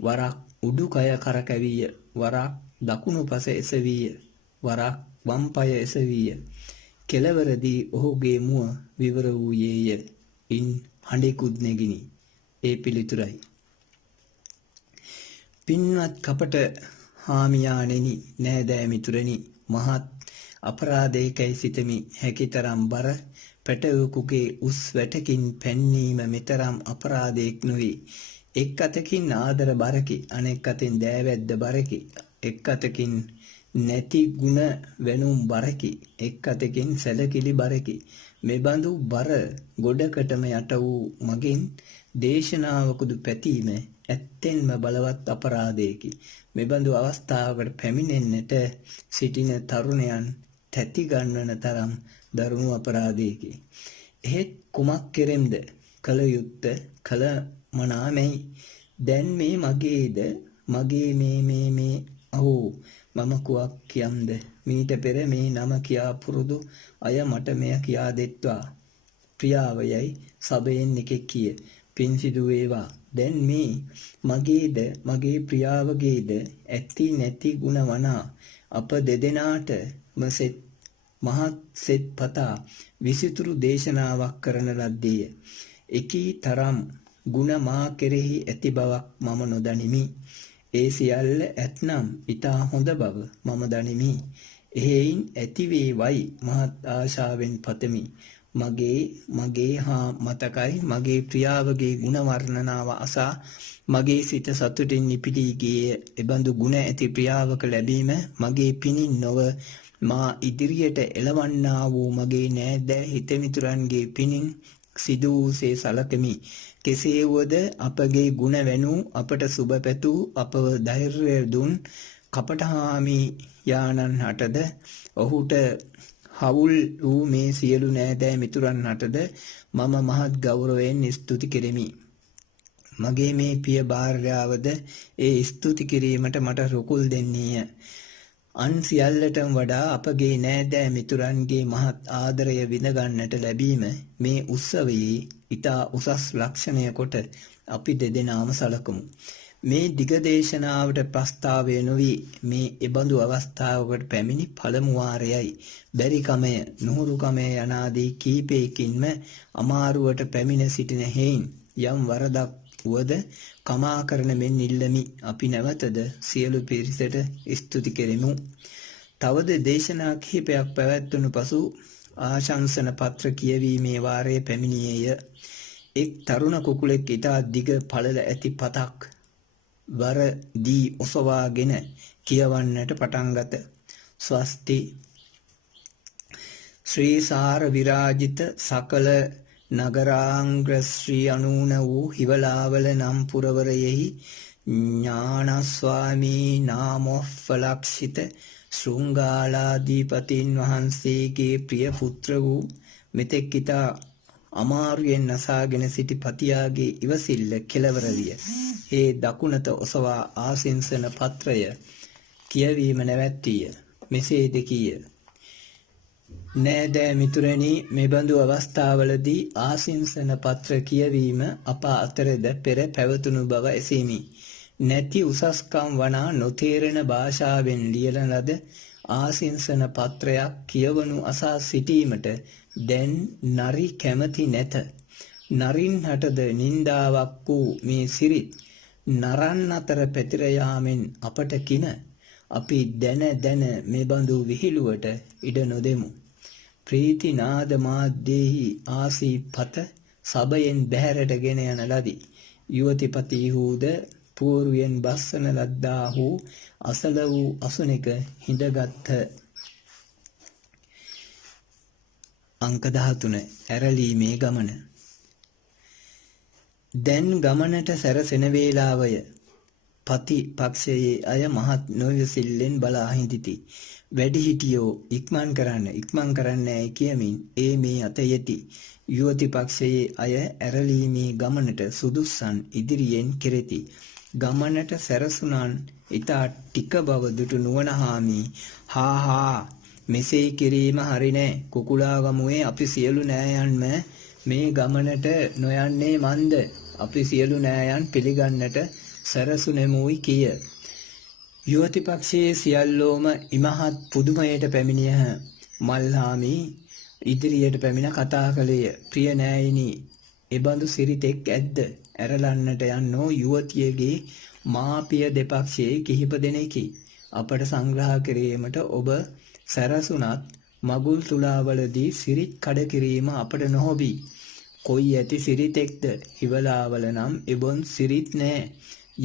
වරක් උඩුකය කරකැවීය, වරක් දකුණු පස එසවීය, වරක් වම් පය එසවීය. කෙලවරදී ඔහුගේ මුව විවර වූයේය. ඉන් හඬෙකුත් නැගිනි. ඒ පිළිතුරයි. පින්වත් කපට හාමියාණෙනි, නෑදෑ මිතුරනි, මහත් අපරාධයකයි සිතමි. හැකිතරම් බර පැටවකුගේ උස් වැටකින් පැන්නීම මෙතරම් අපරාධයක් නොවේ. එක් අතකින් ආදර බරකි, අනෙක් අතින් දෑවැද්ද බරකි, එක් අතකින් නැති ගුණ වැනුම් බරකි, එක් අතකින් සැලකිලි බරකි. මෙබඳු බර ගොඩකටම යට වූ මගින් දේශනාවකුදු පැතීම ඇත්තෙන්ම බලවත් අපරාධයකි. මෙබඳු අවස්ථාවකට පැමිණෙන්නට සිටින තරුණයන් තැති ගන්වන තරම් දරුණු අපරාධයකි. එහෙත් කුමක් කෙරෙම්ද? කල යුත්ත කල මනාමැයි. දැන් මේ මගේද? මගේ මේ අහෝ, මම කුවක් කියම්ද? මීට පෙර මේ නම කියා පුරුදු අය මට මෙය කියා දෙත්වා. ප්‍රියාවයයි සබයෙන් එකෙක් කිය. පින් සිදු වේවා. දැන් මේ මගේද මගේ ප්‍රියාවගේද ඇති නැති ගුණ වනා අප දෙදෙනාට මහත් සෙත් පතා විසිතුරු දේශනාවක් කරන ලද්දේය. එකී තරම් ගුණ මා කෙරෙහි ඇති බවක් මම නොදනිමි. ඒ සියල්ල ඇත්නම් ඊතා හොඳ බව මම දනිමි. එහෙයින් ඇතිවේවයි මහත් ආශාවෙන් පතමි. මගේ හා මතකයි මගේ ප්‍රියාවගේ ගුණ වර්ණනාව අසා මගේ සිත සතුටින් නිපිඩී ගියේ. එබඳු ගුණ ඇති ප්‍රියාවක ලැබීම මගේ පිනින් නොව මා ඉදිරියට එළවන්නා වූ මගේ නෑදෑ හිතමිතුරන්ගේ පිනින් සිදු වූසේ සලකමි. කෙසේ වුවද අපගේ ගුණ වැනූ, අපට සුබ පැතූ, අපව ධෛර්යය දුන් කපටහාමි යානන් හටද, ඔහුට හවුල් වූ මේ සියලු නෑදෑ මිතුරන් හටද මම මහත් ගෞරවයෙන් ස්තුති කෙරෙමි. මගේ මේ පිය භාර්යාවද ඒ ස්තුති කිරීමට මට රුකුල් දෙන්නීය. අන් සියල්ලටම වඩා අපගේ නෑදෑ මිතුරන්ගේ මහත් ආදරය විඳගන්නට ලැබීම මේ උත්සවයේ ඊතා උසස් ලක්ෂණය කොට අපි දෙදෙනාම සලකමු. මේ දිගදේශනාවට ප්‍රස්තාවය නොවී මේ එබඳු අවස්ථාවකට පැමිණි පළමු වාරයයි. බැරිකමය, නුහුරුකමය යනාදී කීපයකින්ම අමාරුවට පැමිණ සිටින හේයින් යම් වරදක් වුවද කමා කරන මෙන් ඉල්ලමි. අපි නැවතද සියලු පිරිසට ස්තුති කෙරෙමු. තවද දේශනා කිහිපයක් පැවැත්වුණු පසු ආශංසන පත්‍ර කියවීමේ වාරයේ පැමිණියේය. එක් තරුණ කුකුලෙක් ඉතා දිග පළල ඇති පතක් වර දී ඔසවාගෙන කියවන්නට පටන්ගත. ස්වස්ති ශ්‍රී සාර විරාජිත සකල නගරාංග්‍ර ශ්‍රී අනූන වූ හිවලාවල නම් පුරවරයෙහි ඥානස්වාමී නාමෝෆලක්ෂිත ශෘංගාලාධිපතින් වහන්සේගේ ප්‍රිය පුත්‍ර වූ මෙතෙක් ඉතා අමාරුවෙන් නසාගෙන සිටි පතියාගේ ඉවසිල්ල කෙලවර විය. ඒ දකුණත ඔසවා ආසින්සන පත්‍රය කියවීම නැවැත්විය. මෙසේද කීය. නෑදෑ මිතුරනි, මෙබඳු අවස්ථාවලදී ආසින්සන පත්‍ර කියවීම අප අතරද පෙර පැවතුණු බව එසේමි. නැති උසස්කම් වනා නොතේරෙන භාෂාවෙන් ලියන ලද ආසින්සන පත්‍රයක් කියවනු අසා සිටීමට දැන් නරි කැමති නැත. නරින් හටද නින්දාවක් වූ මේ සිරිත් නරන් අතර පැතිර යාමෙන් අපට කින. අපි දැන මෙබඳු විහිළුවට ඉඩ නොදෙමු. ප්‍රීති නාද මාධ්‍යෙහි ආසී පත සබයෙන් බැහැරට ගෙන යන ලදී. යුවතිපතිහුද පූර්වයෙන් බස්සන ලද්දාහු අසල වූ අසුනෙක හිඳගත්හ. අංක 13 ඇරලීමේ ගමන. දැන් ගමනට සැරසෙන වේලාවය. පති පක්ෂයේ අය මහත් නොයසිල්ලෙන් බලා හිඳිති. වැඩිහිටියෝ ඉක්මන් කරන්නයි කියමින් ඒ මේ අත යති. යුවති පක්ෂයේ අය ඇරලීමේ ගමනට සුදුස්සන් ඉදිරියෙන් කෙරෙති. ගමනට සැරසුනන් ඉතා ටික බව දුටු නුවණහාමි හා මෙසේ කිරීම හරි නෑ. කුකුලාගමුවේ අපි සියලු නෑයන්ම මේ ගමනට නොයන්නේ මන්ද? අපි සියලු නෑයන් පිළිගන්නට සැරසුනෙමුයි කිය. යුවති පක්ෂයේ සියල්ලෝම ඉමහත් පුදුමයට පැමිණියහ. මල්හාමි ඉදිරියට පැමිණ කතා කළේය. ප්‍රිය නෑයිනි, එබඳු සිරිතෙක් ඇද්ද? ඇරලන්නට යන්නෝ යුවතියගේ මාපිය දෙපක්ෂයේ කිහිප දෙනෙකි. අපට සංග්‍රහ කිරීමට ඔබ සැරසුනත් මගුල් තුලාවලදී සිරිත් කඩ කිරීම අපට නොහොබී. කොයි ඇති සිරිතෙක්ද? හිවලාවල නම් එබොන් සිරිත් නෑ.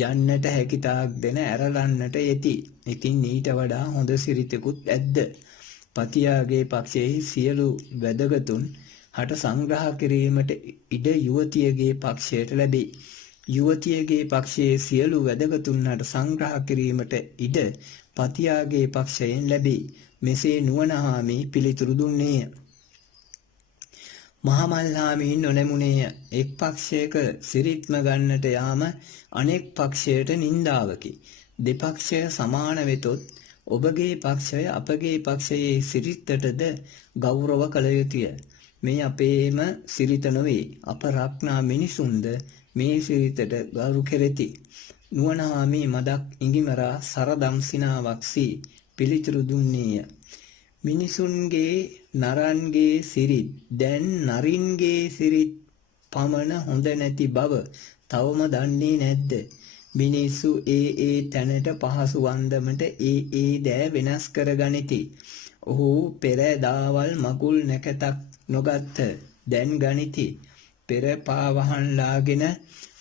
යන්නට හැකිතාක් දෙන ඇරලන්නට යෙති. ඉතින් ඊට වඩා හොඳ සිරිතකුත් ඇද්ද? පතියාගේ පක්ෂයේ සියලු වැදගතුන් හට සංග්‍රහ කිරීමට ඉඩ යුවතියගේ පක්ෂයට ලැබේ. යුවතියගේ පක්ෂයේ සියලු වැදගතුන් හට සංග්‍රහ කිරීමට ඉඩ පතියාගේ පක්ෂයෙන් ලැබේ. මෙසේ නුවණහාමි පිළිතුරු දුන්නේය. මහමල්හාමීන් නොනැමුණේය. එක් පක්ෂයක සිරිත්ම ගන්නට යාම අනෙක් පක්ෂයට නින්දාවකි. දෙපක්ෂය සමාන වෙතොත් ඔබගේ පක්ෂය අපගේ පක්ෂයේ සිරිතටද ගෞරව කළ යුතුය. මේ අපේම සිරිත නොවේ. අප රක්නා මිනිසුන්ද මේ සිරිතට ගරු කෙරෙති. නුවණහාමි මදක් ඉඟිමරා සරදම් සිනාවක් සී පිළිතුරු දුන්නේය. මිනිසුන්ගේ නරන්ගේ සිරිත් දැන් නරින්ගේ සිරිත් පමණ හොඳ නැති බව තවම දන්නේ නැද්ද? මිනිස්සු ඒ තැනට පහසු වන්දමට ඒ දෑ වෙනස් කර ගනිති. ඔහු පෙර දාවල් මකුල් නැකතක් නොගත්ත දැන් ගනිති. පෙර පාවහන්ලාගෙන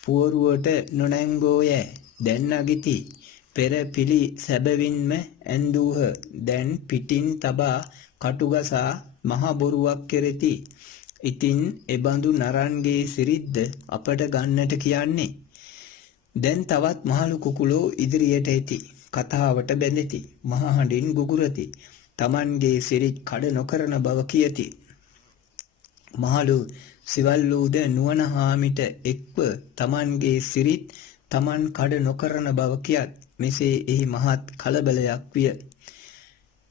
පුවරුවට නොනැංගෝයෑ දැන් නගිති. පෙර පිළි සැබවින්ම ඇන්දූහ දැන් පිටින් තබා කටුගසා මහ බොරුවක් කෙරෙති. ඉතින් එබඳු නරන්ගේ සිරිත්ද අපට ගන්නට කියන්නේ? දැන් තවත් මහලු කුකුලෝ ඉදිරියට එති. කතාවට බැඳෙති. මහ හඬින් ගුගුරති. තමන්ගේ සිරිත් කඩ නොකරන බව කියති. මහලු සිවල්ලූද නුවණහාමිට එක්ව තමන්ගේ සිරිත් තමන් කඩ නොකරන බව කියත් මෙසේ එහි මහත් කලබලයක් විය.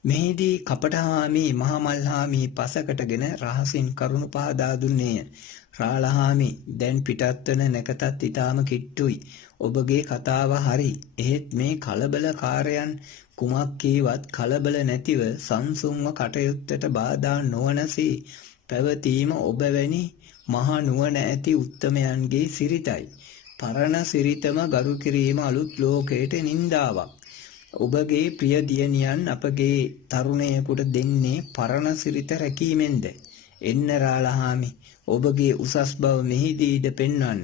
මෙහිදී කපටහාමි මහමල්හාමි පසකටගෙන රහසින් කරුණු පහදා දුන්නේය. රාළහාමි දැන් පිටත්වන නැකතත් ඉතාම කිට්ටුයි. ඔබගේ කතාව හරි. එහෙත් මේ කලබලකාරයන් කුමක් කීවත් කලබල නැතිව සංසුන්ව කටයුත්තට බාධා නොවනසේ පැවතීම ඔබ වැනි මහා නුවණ ඇති උත්තමයන්ගේ සිරිතයි. පරණ සිරිතම ගරු කිරීම අලුත් ලෝකයට නින්දාවක්. ඔබගේ ප්‍රිය දියණියන් අපගේ තරුණයෙකුට දෙන්නේ පරණ සිරිත රැකීමෙන්ද? එන්න රාළහාමි, ඔබගේ උසස් බව මෙහිදීද පෙන්වන්න.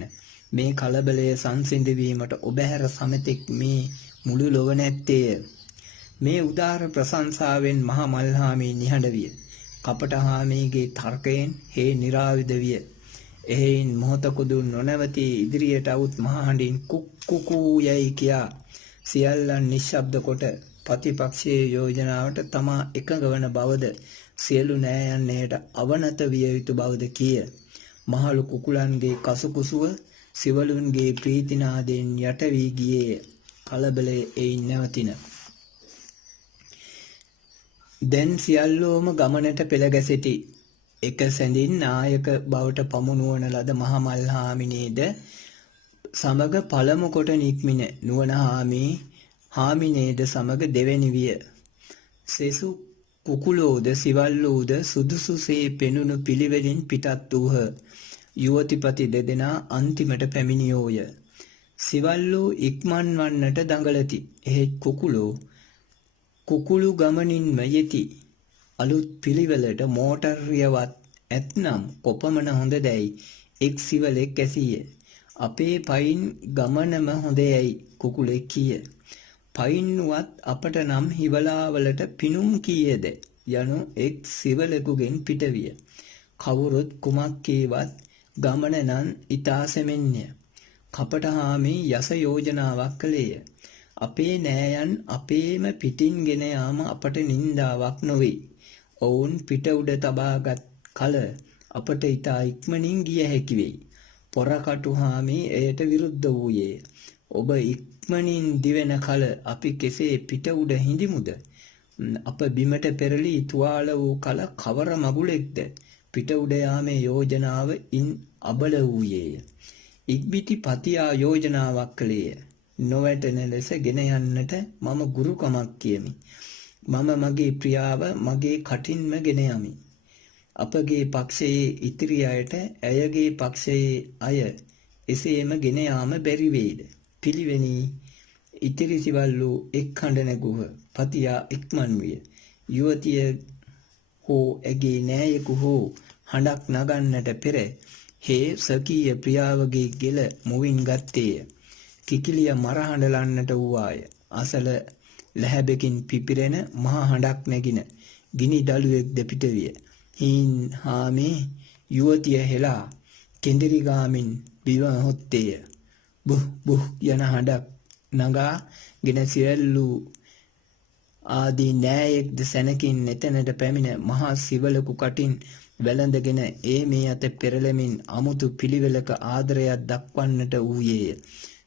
මේ කලබලය සංසිඳවීමට ඔබ හැර සමතෙක් මේ මුළු ලොව නැත්තේය. මේ උදාර ප්‍රශංසාවෙන් මහ මල්හාමි නිහඬ විය. කපටහාමිගේ තර්කයෙන් හේ නිරාවිද විය. එහෙයින් මොහොතකුදු නොනැවතී ඉදිරියට අවුත් මහහඬින් කුක්කුකූ යැයි කියා සියල්ලන් නිශ්ශබ්ද කොට ප්‍රතිපක්ෂයේ යෝජනාවට තමා එකඟ වන බවද සියලු නෑයන් එයට අවනත විය යුතු බවද කිය. මහලු කුකුලන්ගේ කසුකුසුව සිවලුන්ගේ ප්‍රීතිනාදයෙන් යට වී ගියේය. කලබලය එයින් නැවතින. දැන් සියල්ලෝම ගමනට පෙළ ගැසෙති. එක සැඳින් නායක බවට පමුණුවන ලද මහමල්හාමිනේද සමග පළමු කොට නික්මින නුවණහාමි හාමිනේද සමග දෙවැනි විය. සෙසු කුකුලෝද සිවල්ලෝද සුදුසුසේ පෙනුණු පිළිවෙලින් පිටත් වූහ. යුවතිපති දෙදෙනා අන්තිමට පැමිණියෝය. සිවල්ලෝ ඉක්මන් වන්නට දඟලති. එහෙත් කුකුළු ගමනින්ම යෙති. අලුත් පිළිවෙලට මෝටර්යවත් ඇත්නම් කොපමණ හොඳදැයි එක් සිවලෙක් ඇසීය. අපේ පයින් ගමනම හොඳයැයි කුකුලෙක් කිය. පයින්නුවත් අපට නම් හිවලාවලට පිනුම් කීයද? යනු එක් සිවලෙකුගෙන් පිටවිය. කවුරුත් කුමක් කීවත් ගමන නම් ඊතා සෙමෙන්ය. කපටහාමි යස යෝජනාවක් කළේය. අපේ නෑයන් අපේම පිටින් ගෙන යාම අපට නින්දාවක් නොවේ. ඔවුන් පිට උඩ තබාගත් කල අපට ඊතා ඉක්මනින් ගිය හැකි වෙයි. පොරකටුහාමි එයට විරුද්ධ වූයේ. ඔබ ඉක්මනින් දිවෙන කල අපි කෙසේ පිට උඩ හිඳිමුද? අප බිමට පෙරළි තුවාල වූ කල කවර මගුලෙක්ද පිට උඩ යාමේ යෝජනාව ඉන් අබල වූයේය. ඉක්බිති පතියා යෝජනාවක් කළේය. නොවැටෙන ලෙස ගෙන යන්නට මම ගුරුකමක් කියමි. මම මගේ ප්‍රියාව මගේ කටින්ම ගෙන යමි. අපගේ පක්ෂයේ ඉතිරි අයට ඇයගේ පක්ෂයේ අය එසේම ගෙන යාම බැරි වේද? පිළිවෙනි ඉතිරි සිවල් වූ එක් හඬ නැගුහ. පතියා ඉක්මන් විය. යුවතිය හෝ ඇගේ නෑයෙකු හෝ හඬක් නගන්නට පෙර හේ සකීය ප්‍රියාවගේ ගෙල මුවින් ගත්තේය. කිකිලිය මරහඬලන්නට වූවාය. අසල ලැහැබෙකින් පිපිරෙන මහ හඬක් නැගින ගිනි දළුවෙක්ද පිටවිය. හීන් හාමේ යුවතිය හෙලා කෙඳිරි ගාමින් බිම හොත්තේය. බුහ් බුහ් යන හඬක් නගා ගෙන සියල්ලු ආදී නෑයෙක්ද සැනකින් එතැනට පැමිණ මහා සිවලකු කටින් වැළඳගෙන ඒ මේ අත පෙරළමින් අමුතු පිළිවෙලක ආදරයක් දක්වන්නට වූයේය.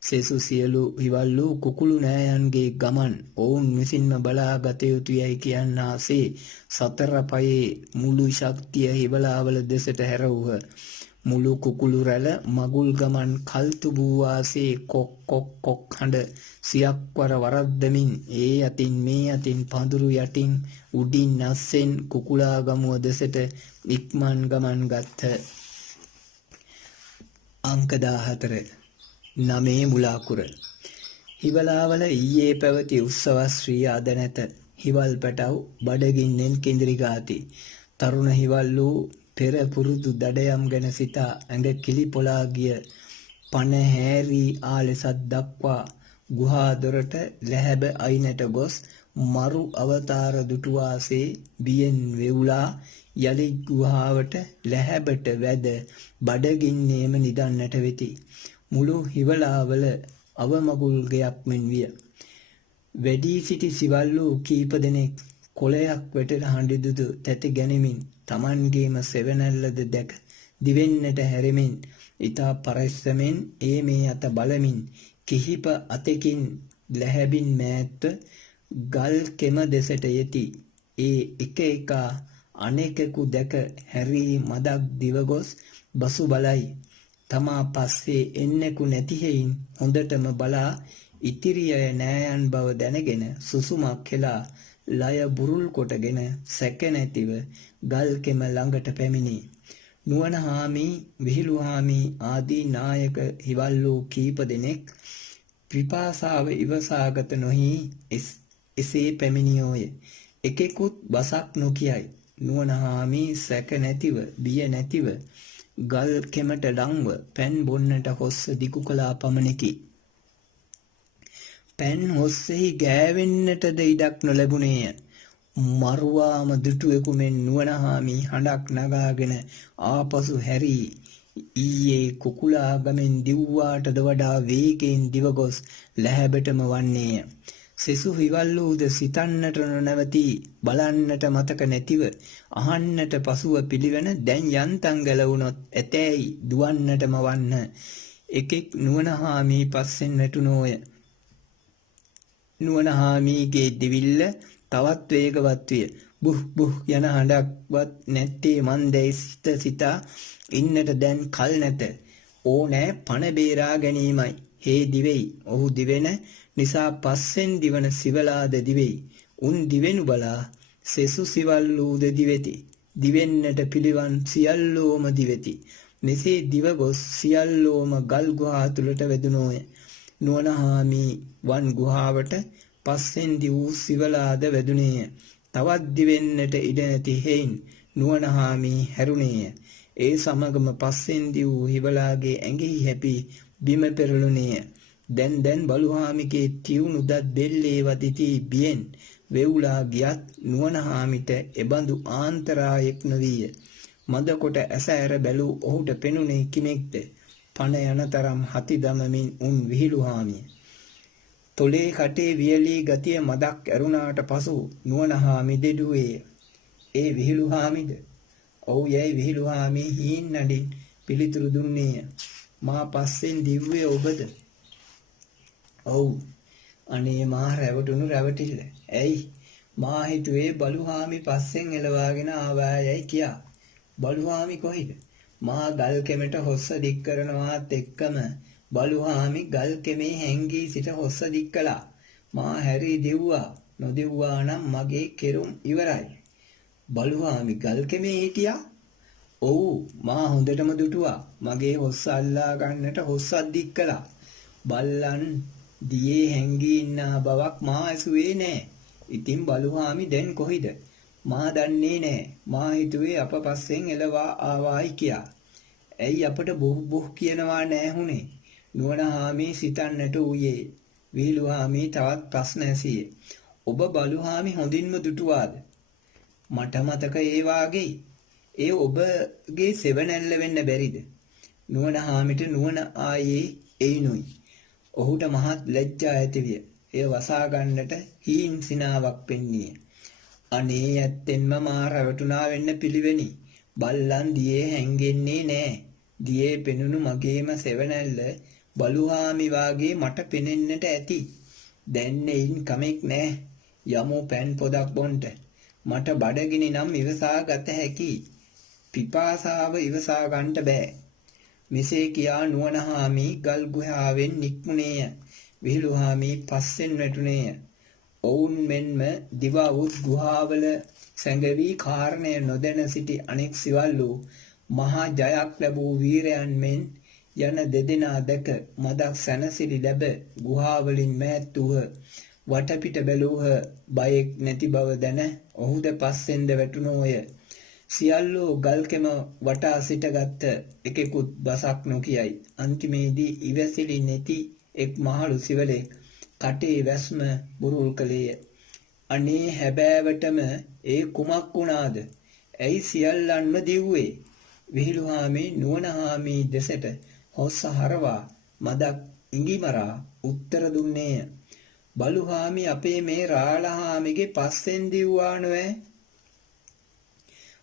සෙසු සියලු හිවල් වූ කුකුළු නෑයන්ගේ ගමන් ඔවුන් විසින්ම බලා ගත යුතු යයි කියන්නාසේ සතර පයේ මුළු ශක්තිය හිවලාවල දෙසට හැරවූහ. මුළු කුකුළු රැළ මගුල් ගමන් කල්තු බූවාසේ කොක් කොක් කොක් හඬ සියක්වර වරද්දමින් ඒ අතින් මේ අතින් පඳුරු යටින් උඩින් අස්සෙන් කුකුලා ගමුව දෙසට ඉක්මන් ගමන් ගත්හ. අංක 14 නමේ මුලාකුර. හිවලාවල ඊයේ පැවති උත්සවශ්‍රී අද නැත. හිවල් පැටව් බඩගින්නෙන් කිඳිරි ගාති. තරුණ හිවල් වූ පෙර පුරුදු දඩයම් ගැන සිතා ඇඟ කිලි පොලා ගිය පණ හැරී ආලෙසත් දක්වා ගුහා දොරට ලැහැබ අයිනට ගොස් මරු අවතාර දුටුවාසේ බියෙන් වෙවුලා යලි ගුහාවට ලැහැබට වැද බඩගින්නේම නිදන්නට වෙති. මුළු හිවලාවල අවමගුල් ගෙයක් මෙන් විය. වැඩි සිටි සිවල් වූ කීප දෙනෙක් කොළයක් වැටෙන හඬිදුදු තැති ගැනීමෙන් Tamanගේම සෙවණැල්ලද දැක දිවෙන්නට හැරෙමින් ඊතා පරිස්සමෙන් ඒ මේ අත බලමින් කිහිප අතකින් ලැහැබින් මෑත්ව ගල් කෙම දෙසට යති. ඒ එක එක අනෙකෙකු දැක හැරී මදක් දිවගොස් බසු බලයි. තමා පස්සේ එන්නෙකු නැති හේයින් හොඳටම බලා ඉතිරි අය නෑයන් බව දැනගෙන සුසුමක් හෙලා ලය බුරුල් කොටගෙන සැක නැතිව ගල් කෙම ළඟට පැමිණි. නුවණ හාමි, විහිළු හාමි ආදී නායක හිවල් වූ කීප දෙනෙක් පිපාසාව ඉවසාගත නොහි එසේ පැමිණියෝය. එකෙකුත් බසක් නොකියයි. නුවණ හාමි සැක නැතිව, බිය නැතිව ගල් කෙමට ලංව පැන් බොන්නට හොස්ස දිගු කළා පමණකි. පැන් හොස්සෙහි ගෑවෙන්නටද ඉඩක් නොලැබුණේය. මරුවාම දුටුවෙකු මෙන් නුවණ හාමි හඬක් නගාගෙන ආපසු හැරී ඊයේ කුකුලා ගමෙන් දිව්වාටද වඩා වේගයෙන් දිවගොස් ලැහැබටම වන්නේය. සෙසු හිවල් වූද සිතන්නට නොනැවති, බලන්නට මතක නැතිව, අහන්නට පසුව පිළිවෙන දැන් යන්තම් ගැලවුණොත් ඇතෑයි දුවන්නටම වන්න. එකෙක් නුවණ හාමි පස්සෙන් වැටුණෝය. නුවණ හාමිගේ දිවිල්ල තවත් වේගවත් විය. බුහ් බුහ් යන හඬක්වත් නැත්තේ මන්දැයි සිතා ඉන්නට දැන් කල් නැත. ඕනෑ පණ බේරා ගැනීමයි. හේ දිවෙයි. ඔහු දිවෙන නිසා පස්සෙන් දිවන සිවලාද දිවෙයි. උන් දිවෙනු බලා සෙසු සිවල් වූද දිවෙති. දිවෙන්නට පිළිවන් සියල්ලෝම දිවෙති. මෙසේ දිවගොස් සියල්ලෝම ගල් ගුහා තුළට වැදුණෝය. නුවණ හාමි වන් ගුහාවට පස්සෙන් දිවූ සිවලාද වැදුණේය. තවත් දිවෙන්නට ඉඩ නැති හේයින් නුවණ හාමි හැරුණේය. ඒ සමගම පස්සෙන් දිවූ හිවලාගේ ඇඟෙහි හැපි බිම පෙරළුණේය. දැන් බලුහාමිගේ තියුණු දත් බෙල්ලේ වදිති බියෙන් වෙවුලා ගියත් නුවණහාමිට එබඳු ආන්තරායෙක් නොවිය. මද කොට ඇස ඇර බැලූ ඔහුට පෙනුනේ කිමෙක්ද? පණ යන තරම් හති දමමින් උන් විහිළුහාමිය. තොලේ කටේ වියලී ගතිය මදක් ඇරුණාට පසු නුවණහාමි දෙඩුවේය. ඒ විහිළුහාමිද? ඔව් යැයි විහිළුහාමි හීන් නඩින් පිළිතුරු දුන්නේය. මා පස්සෙන් දිව්වේ ඔබද? ඔව්. අනේ මා රැවටුණු රැවටිල්ල. ඇයි? මා හිතුවේ බලුහාමි පස්සෙන් එලවාගෙන ආවායයි කියා. බලුහාමි කොහෙද? මා ගල් කෙමට හොස්ස දික් කරනවාත් එක්කම බලුහාමි ගල් කෙමේ හැංගී සිට හොස්ස දික් කළා. මා හැරී දිව්වා. නොදිව්වා නම් මගේ කෙරුම් ඉවරයි. බලුහාමි ගල් කෙමේ හිටියා? ඔව්. මා හොඳටම දුටුවා. මගේ හොස්ස අල්ලා ගන්නට හොස්සක් දික් කළා. බල්ලන් දියේ හැංගී ඉන්නා බවක් මා ඇසුවේ නෑ. ඉතින් බලුහාමි දැන් කොහිද? මා දන්නේ නෑ. මා හිතුවේ අප පස්සෙන් එලවා ආවායි කියා. ඇයි අපට බොහ් කියනවා නෑහුනේ? නුවණහාමි සිතන්නට ඌයේ. විහිළුහාමි තවත් ප්‍රශ්න ඇසියේ. ඔබ බලුහාමි හොඳින්ම දුටුවාද? මට මතක ඒ වාගේ. ඒ ඔබගේ සෙවණැල්ල වෙන්න බැරිද? නුවණහාමිට නුවණ ආයේ එයිනුයි. ඔහුට මහත් ලැජ්ජා ඇතිවිය. එය වසා ගන්නට හීන් සිනාවක් පෙන්නිය. අනේ ඇත්තෙන්ම මා රැවටුණා වෙන්න පිළිවෙනි. බල්ලන් දියේ හැංගෙන්නේ නෑ. දියේ පෙනුණු මගේම සෙවණැල්ල බලුහාමි වාගේ මට පෙනෙන්නට ඇති. දැන් එයින් කමෙක් නෑ. යමු පෑන් පොදක් බොන්ට. මට බඩගිනි නම් ඉවසා ගත හැකි. පිපාසාව ඉවසා ගන්නට බෑ. මෙසේ කියා නුවණහාමි ගල් ගුහාවෙන් නික්මුණේය. විහිළුහාමි පස්සෙන් වැටුණේය. ඔවුන් මෙන්ම දිවවුත් ගුහාවල සැඟවී කාරණය නොදැන සිටි අනෙක් සිවල්ලු මහා ජයක් ලැබූ වීරයන් මෙන් යන දෙදෙනා දැක මදක් සැනසිලි ලැබ ගුහාවලින් මෑත් වූහ. වටපිට බැලූහ. බයෙක් නැති බව දැන ඔහුද පස්සෙන්ද වැටුණෝය. සියල්ලෝ ගල්කෙම වටා සිටගත්ත එකෙකුත් බසක් නොකියයි. අන්තිමේදී ඉවසිලි නැති එක් මහලු සිවලෙක් කටේ වැස්ම බුරුල් කළේය. අනේ හැබෑවටම ඒ කුමක් වුණාද? ඇයි සියල්ලන්ම දිව්වේ? විහිළුහාමි නුවණහාමි දෙසට හොස්ස හරවා මදක් ඉඟිමරා උත්තර දුන්නේය. බලුහාමි අපේ මේ රාළහාමිගේ පස්සෙන් දිව්වා නොවේ.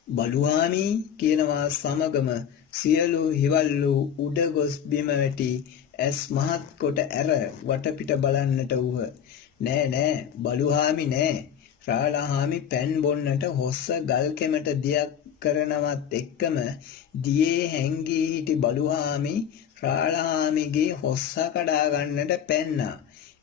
බලුහාමි කියනවා සමගම සියලු හිවල්ලු උඩ ගොස් බිම වැටි ඇස් මහත් කොට ඇර වටපිට බලන්නට වූහ. නෑ බලුහාමි නෑ. රාළහාමි පෑන් බොන්නට හොස්ස ගල් කෙමට දියක් කරනවත් එක්කම දියේ හැංගී හිටි බලුහාමි රාළහාමිගේ හොස්ස කඩා ගන්නට පැන්නා.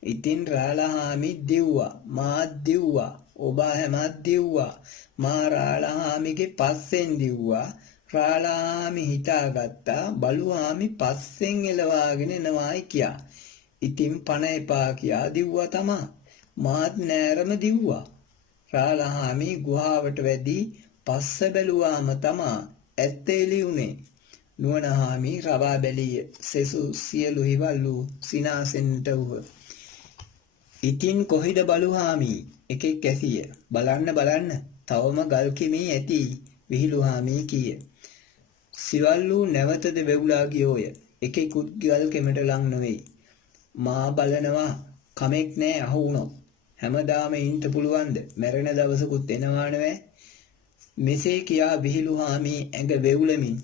ඉතින් රාළහාමි දිව්වා. මාත් දිව්වා. ඔබ හැමත් දිව්වා. මා රාළහාමිගේ පස්සෙන් දිව්වා. රාළහාමි හිතාගත්තා බලුහාමි පස්සෙන් එලවාගෙන එනවායි කියා. ඉතින් පණ එපා කියා දිව්වා තමා. මාත් නෑරම දිව්වා. රාළහාමි ගුහාවට වැදී පස්ස බැලුවාම තමා ඇත්ත එළි වුණේ. නුවණහාමි රවා බැලිය. සෙසු සියලු හිවල්ලු සිනාසෙන්නට වූහ. ඉතින් කොහෙද බලුහාමි? එකෙක් ඇසිය. බලන්න තවම ගල් කෙමේ ඇති. විහිළුහාමි කීය. සිවල්ලු නැවතද වෙවුලා ගියෝය. එකෙකුත් ගල් කෙමට ලං නොවේ. මා බලනවා කමෙක් නෑ අහු වුණොත්. හැමදාම ඉන්න පුළුවන්ද? මැරෙන දවසකුත් එනවා නෑ. මෙසේ කියා විහිළුහාමි ඇඟ වෙවුලමින්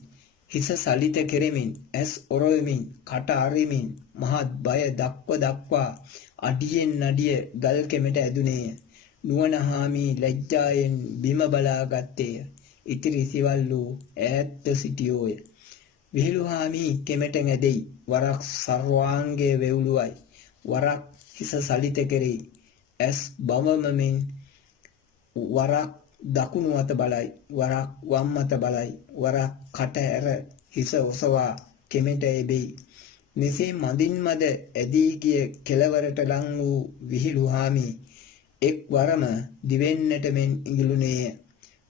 හිස සලිත කෙරෙමින් ඇස් ඔරවමින් කට අරිමින් මහත් බය දක්වා අඩියෙන් අඩිය ගල් කෙමට ඇදුනේය. නුවණහාමි ලැජ්ජායෙන් බිම බලා ගත්තේය. ඉතිරි සිවල්ලු ඈත්ව සිටියෝය. විහිළුහාමි කෙමට ඇදෙයි. වරක් සර්වාංගයේ වෙවුලුවයි. වරක් හිස සලිත කෙරෙයි. ඇස් බවමමින් වරක් දකුණු අත බලයි. වරක් වම් අත බලයි. වරක් කට ඇර හිස ඔසවා කෙමෙට එබෙයි. මෙසේ මදින් මද ඇදී ගිය කෙළවරට ලං වූ විහිළුහාමි එක් වරම දිවෙන්නට මෙන් ඉඟිලුනේය.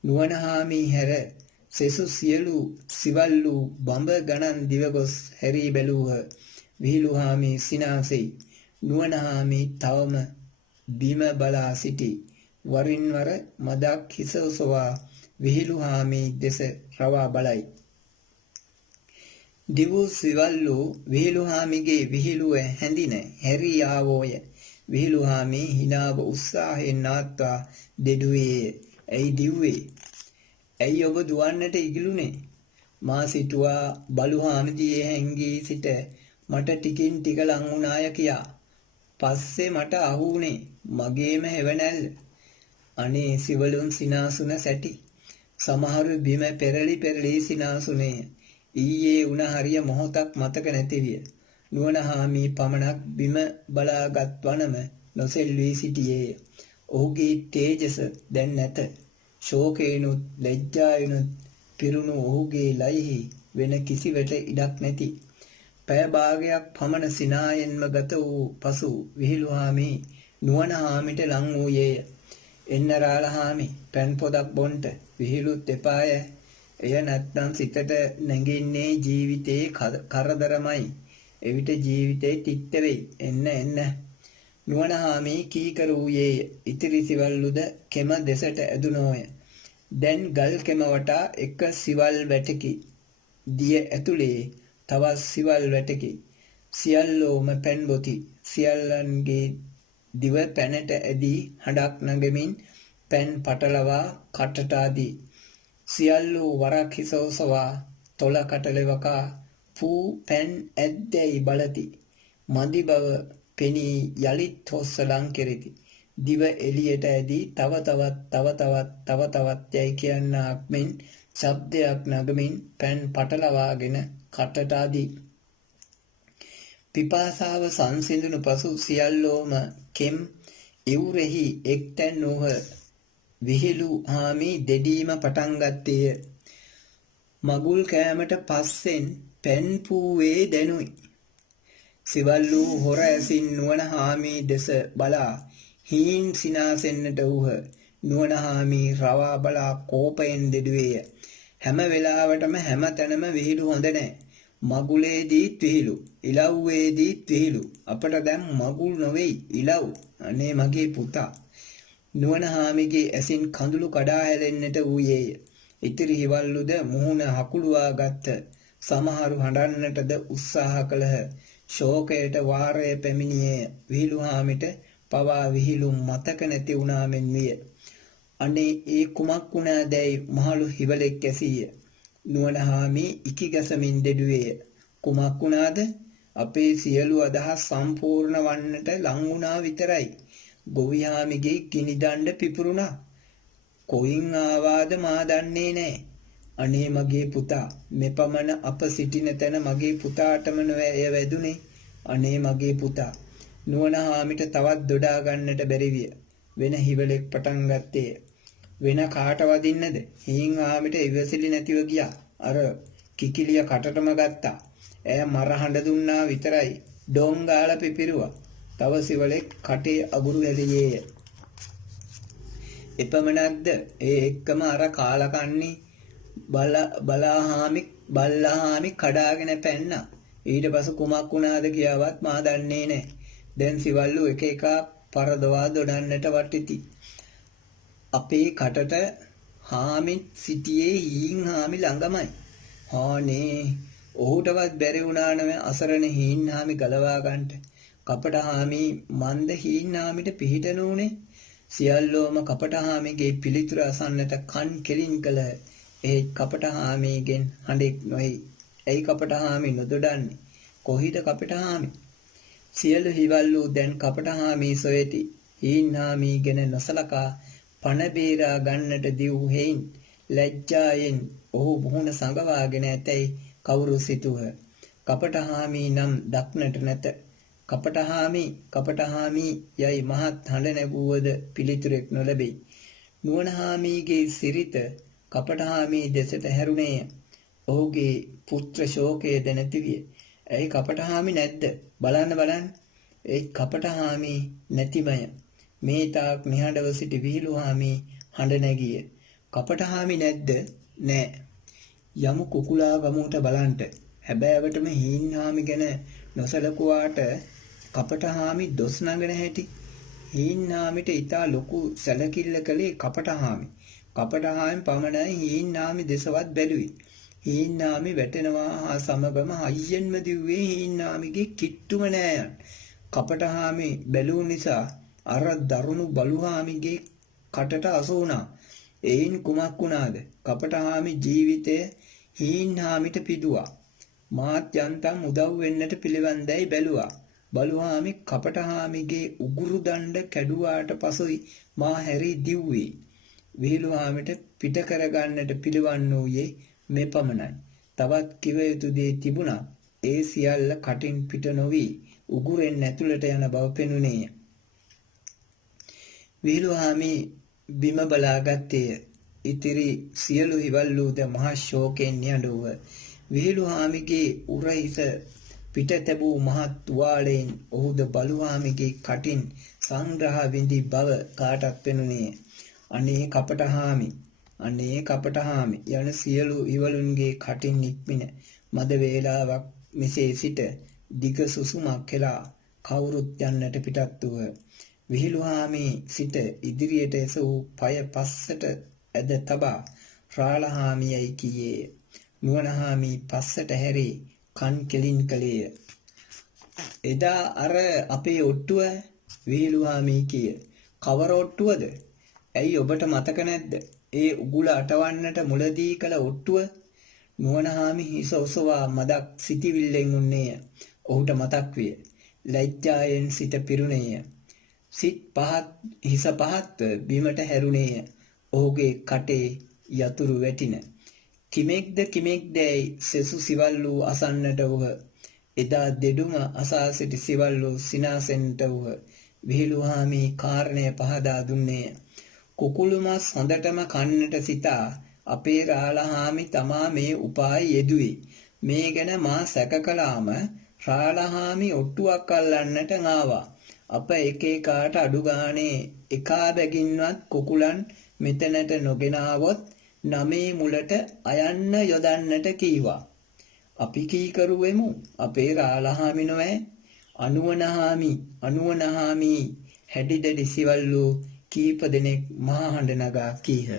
නුවණහාමි හැර සෙසු සියලු සිවල්ලු බඹ ගණන් දිවගොස් හැරී බැලූහ. විහිළුහාමි සිනාසෙයි. නුවණහාමි තවම බිම බලා සිටි. වරින් වර මදක් හිස ඔසවා විහිළුහාමි දෙස රවා බලයි. දිවු සිවල්ලු විහිළුහාමිගේ විහිළුව හැඳින හැරී ආවෝය. විහිළුහාමි හිනාව උත්සාහයෙන් නවත්වා දෙඩුවේ. ඇයි දිව්වේ? ඇයි ඔබ දුවන්නට ඉගිලුනේ? මා සිටුවා බලුහාමිදියේ හැංගී සිට මට ටිකින් ටික ලං වුණාය කියා. පස්සේ මට අහුුනේ මගේම හෙවණැල්ල. අනේ සිවලුන් සිනාසුන සැටි. සමහරු බිම පෙරලි පෙරලි සිනාසුනේ. ඊයේ උණ හරිය මොහොතක් මතක නැතිවිය. නුවණහාමි පමණක් බිම බලාගත් වනම නොසෙල්වී සිටියේය. ඔහුගේ තේජස දැන් නැත. ශෝකේනුත් ලැජ්ජාවෙනුත් පිරුණු ඔහුගේ ලයිහි වෙන කිසිවට ඉඩක් නැති. පැය භාගයක් පමණ සිනායෙන්ම ගත වූ පසු විහිළුහාමි නුවණහාමිට ලං වූයේය. එන්න රාළහාමි පැන් පොදක් බොන්ට. විහිළුත් එපාය. එය නැත්නම් සිතට නැගින්නේ ජීවිතේ කරදරමයි. එවිට ජීවිතේ තිත්ත වෙයි. එන්න එන්න. නුවණහාමි කීකර වූයේය. ඉතිරි සිවල්ලුද කෙම දෙසට ඇදුනෝය. දැන් ගල් කෙම වටා එක සිවල් වැටකි. දිය ඇතුලේ තවත් සිවල් වැටකි. සියල්ලෝම පැන් බොති. සියල්ලන්ගේ දිව පැනට ඇදී හඬක් නගමින් පැන් පටලවා කටට අදී. සියල්ලෝ වරක් හිස ඔසවා තොල කටලෙවකා පූ පැන් ඇද්දැයි බලති. මදි බව පෙනී යලිත් හොස්ස ලං කෙරෙති. දිව එළියට ඇදී තව තවත් යයි කියන්නාක් මෙන් ශබ්දයක් නගමින් පැන් පටලවාගෙන කටට අදී. පිපාසාව සංසිඳුණු පසු සියල්ලෝම කෙම් ඉවුරෙහි එක්තැන් වූහ. විහිළුහාමි දෙඩීම පටන් ගත්තේය. මගුල් කෑමට පස්සෙන් පැන් පූවේ දැනුයි. සිවල්ලු හොර ඇසින් නුවණහාමි දෙස බලා හීන් සිනාසෙන්නට වූහ. නුවණහාමි රවා බලා කෝපයෙන් දෙඩුවේය. හැම වෙලාවටම හැම තැනම විහිළු හොඳ නැහැ. මගුලේදීත් විහිළු, ඉලව්වේදීත් විහිළු. අපට දැන් මගුල් නොවේයි ඉලව්. අනේ මගේ පුතා. නුවණහාමිගේ ඇසින් කඳුළු කඩා හැලෙන්නට වූයේය. ඉතිරි හිවල්ලුද මුහුණ හකුළුවා ගත්ත. සමහරු හඬන්නටද උත්සාහ කළහ. ශෝකයට වාරය පැමිණියේය. විහිළුහාමිට පවා විහිළු මතක නැති වුණා මෙන් විය. අනේ ඒ කුමක් වුණාදැයි මහලු හිවලෙක් ඇසීය. නුවණහාමි ඉකිගසමින් දෙඩුවේය. කුමක් වුණාද? අපේ සියලු අදහස් සම්පූර්ණ වන්නට ලං වුණා විතරයි. ගොවිහාමිගේ ගිනි දණ්ඩ පිපුරුණා. කොයින් ආවාද මා දන්නේ නැහැ. අනේ මගේ පුතා, මෙපමණ අප සිටින තැන මගේ පුතාටම නොවැය වැදුනේ. අනේ මගේ පුතා. නුවණහාමිට තවත් දොඩා ගන්නට බැරි විය. වෙන හිවලෙක් පටන් ගත්තේ. වෙන කාට වදින්නද? හීන් ආමිට ඉවසිලි නැතිව ගියා. අර කිකිලිය කටටම ගත්තා. ඈ මර හඬ දුන්නා විතරයි ඩෝංගාල පිපිරුවා. තව සිවලෙක් කටේ අගුරු ඇලියේය. එපමණක්ද? ඒ එක්කම අර කාලකන්නි බල්ලාහාමි කඩාගෙන පැන්නා. ඊට පසු කුමක් වුණාද කියාවත් මා දන්නේ නැහැ. දැන් සිවල්ලු එක එක පරදවා දොඩන්නට වටිති. අපේ කටට හාමිත් සිටියේ හීන් හාමි ළඟමයි. හානේ ඔහුටවත් බැරි වුණා නම අසරණ හීන් හාමි ගලවා ගන්නට. කපට හාමි මන්ද හීන් හාමිට පිහිටන උනේ. සියල්ලෝම කපට හාමිගේ පිළිතුර අසන්නට කන් කෙලින් කළහ. ඒ කපට හාමිගෙන් හඬෙක් නොයි. ඇයි කපට හාමි නොදොඩන්නේ? කොහිද කපට හාමි? සියලු හිවල්ලු දැන් කපට හාමි සොයති. හීන් හාමි ගැන නොසලකා පණ බේරා ගන්නට දිව් හේයින් ලැජ්ජායෙන් ඔහු මුහුණ සඟවාගෙන ඇතැයි කවුරු සිතුහ. කපටහාමි නම් දක්නට නැත. කපටහාමි යයි මහත් හඬ නැගුවද පිළිතුරෙක් නොලැබෙයි. නුවණහාමිගේ සිරිත කපටහාමි දෙසට හැරුණේය. ඔහුගේ පුත්‍ර ශෝකයද නැතිවිය. ඇයි කපටහාමි නැද්ද? බලන්න. ඒ කපටහාමි නැතිමය. මේ තාක් නිහඬව සිටි විහිළුහාමි හඬ නැගිය. කපටහාමි නැද්ද? නෑ. යමු කුකුලා ගමුට බලන්ට. හැබෑවටම හීන්හාමි ගැන නොසලකුවාට කපටහාමි දොස් නගන හැටි. හීන්නාමිට ඉතා ලොකු සැලකිල්ල කළේ කපටහාමි. කපටහාමි පමණයි හීන්නාමි දෙසවත් බැලුවේ. හීන්නාමි වැටෙනවා හා සමගම හයියෙන්ම දිව්වේ හීන්නාමිගේ කිට්ටුම නෑයන්. කපටහාමි බැලූ නිසා අර දරුණු බලුහාමිගේ කටට අසු වුණා. එයින් කුමක් වුණාද? කපටහාමි ජීවිතය හීන්හාමිට පිදුවා. මාත් යන්තම් උදව් වෙන්නට පිළිවන්දැයි බැලුවා. බලුහාමි කපටහාමිගේ උගුරු දණ්ඩ කැඩුවාට පසුයි මා හැරී දිව්වේ. විහිළුහාමිට පිට කරගන්නට පිළිවන් වූයේ මෙපමණයි. තවත් කිව යුතු දේ තිබුණා. ඒ සියල්ල කටින් පිට නොවී උගුරෙන් ඇතුළට යන බව පෙනුනේය. විහිළුහාමි බිම බලාගත්තේය. ඉතිරි සියලු හිවල්ලූද මහා ශෝකයෙන් නිහඬ වූහ. විහිළුහාමිගේ උරහිස පිට තැබූ මහත් තුවාලයෙන් ඔහුද බලුහාමිගේ කටින් සංග්‍රහ විඳි බව කාටත් පෙනුනේය. අනේ කපටහාමි, අනේ කපටහාමි යන සියලු හිවලුන්ගේ කටින් නික්මින මද වේලාවක් මෙසේ සිට දිග සුසුමක් හෙලා කවුරුත් යන්නට පිටත් වූහ. විහිළුහාමි සිට ඉදිරියට එසවූ පය පස්සට ඇද තබා රාළහාමියයි කීයේය. නුවණහාමි පස්සට හැරී කන් කෙලින් කළේය. එදා අර අපේ ඔට්ටුව? විහිළුහාමි කීය. කවර ඔට්ටුවද? ඇයි ඔබට මතක නැද්ද? ඒ උගුල අටවන්නට මුලදී කළ ඔට්ටුව? නුවණහාමි හිස ඔසවා මදක් සිටිවිල්ලෙන් උන්නේය. ඔහුට මතක් විය. ලැජ්ජායෙන් සිත පිරුණේය. හිස පහත්ව බිමට හැරුණේය. ඔහුගේ කටේ යතුරු වැටින. කිමෙක්දැයි සෙසු සිවල්ලූ අසන්නට වූහ. එදා දෙඩුම අසා සිටි සිවල්ලූ සිනාසෙන්ට වූහ. විහිළුහාමි කාරණය පහදා දුන්නේය. කුකුළු මස් හොඳටම කන්නට සිතා අපේ රාළහාමි තමා මේ උපාය යෙදුවේ. මේ ගැන මා සැක කළාම රාළහාමි ඔට්ටුවක් අල්ලන්නට ආවා. අප එක එකාට අඩු ගානේ එකා බැගින්වත් කුකුලන් මෙතනට නොගෙන ආවොත් නමේ මුලට අයන්න යොදන්නට කීවා. අපි කීකරුවෙමු. අපේ රාළහාමි නොවැ. අනුවණහාමි හැඩි දැඩි සිවල්ලු කීප දෙනෙක් මහා හඬ නගා කීහ.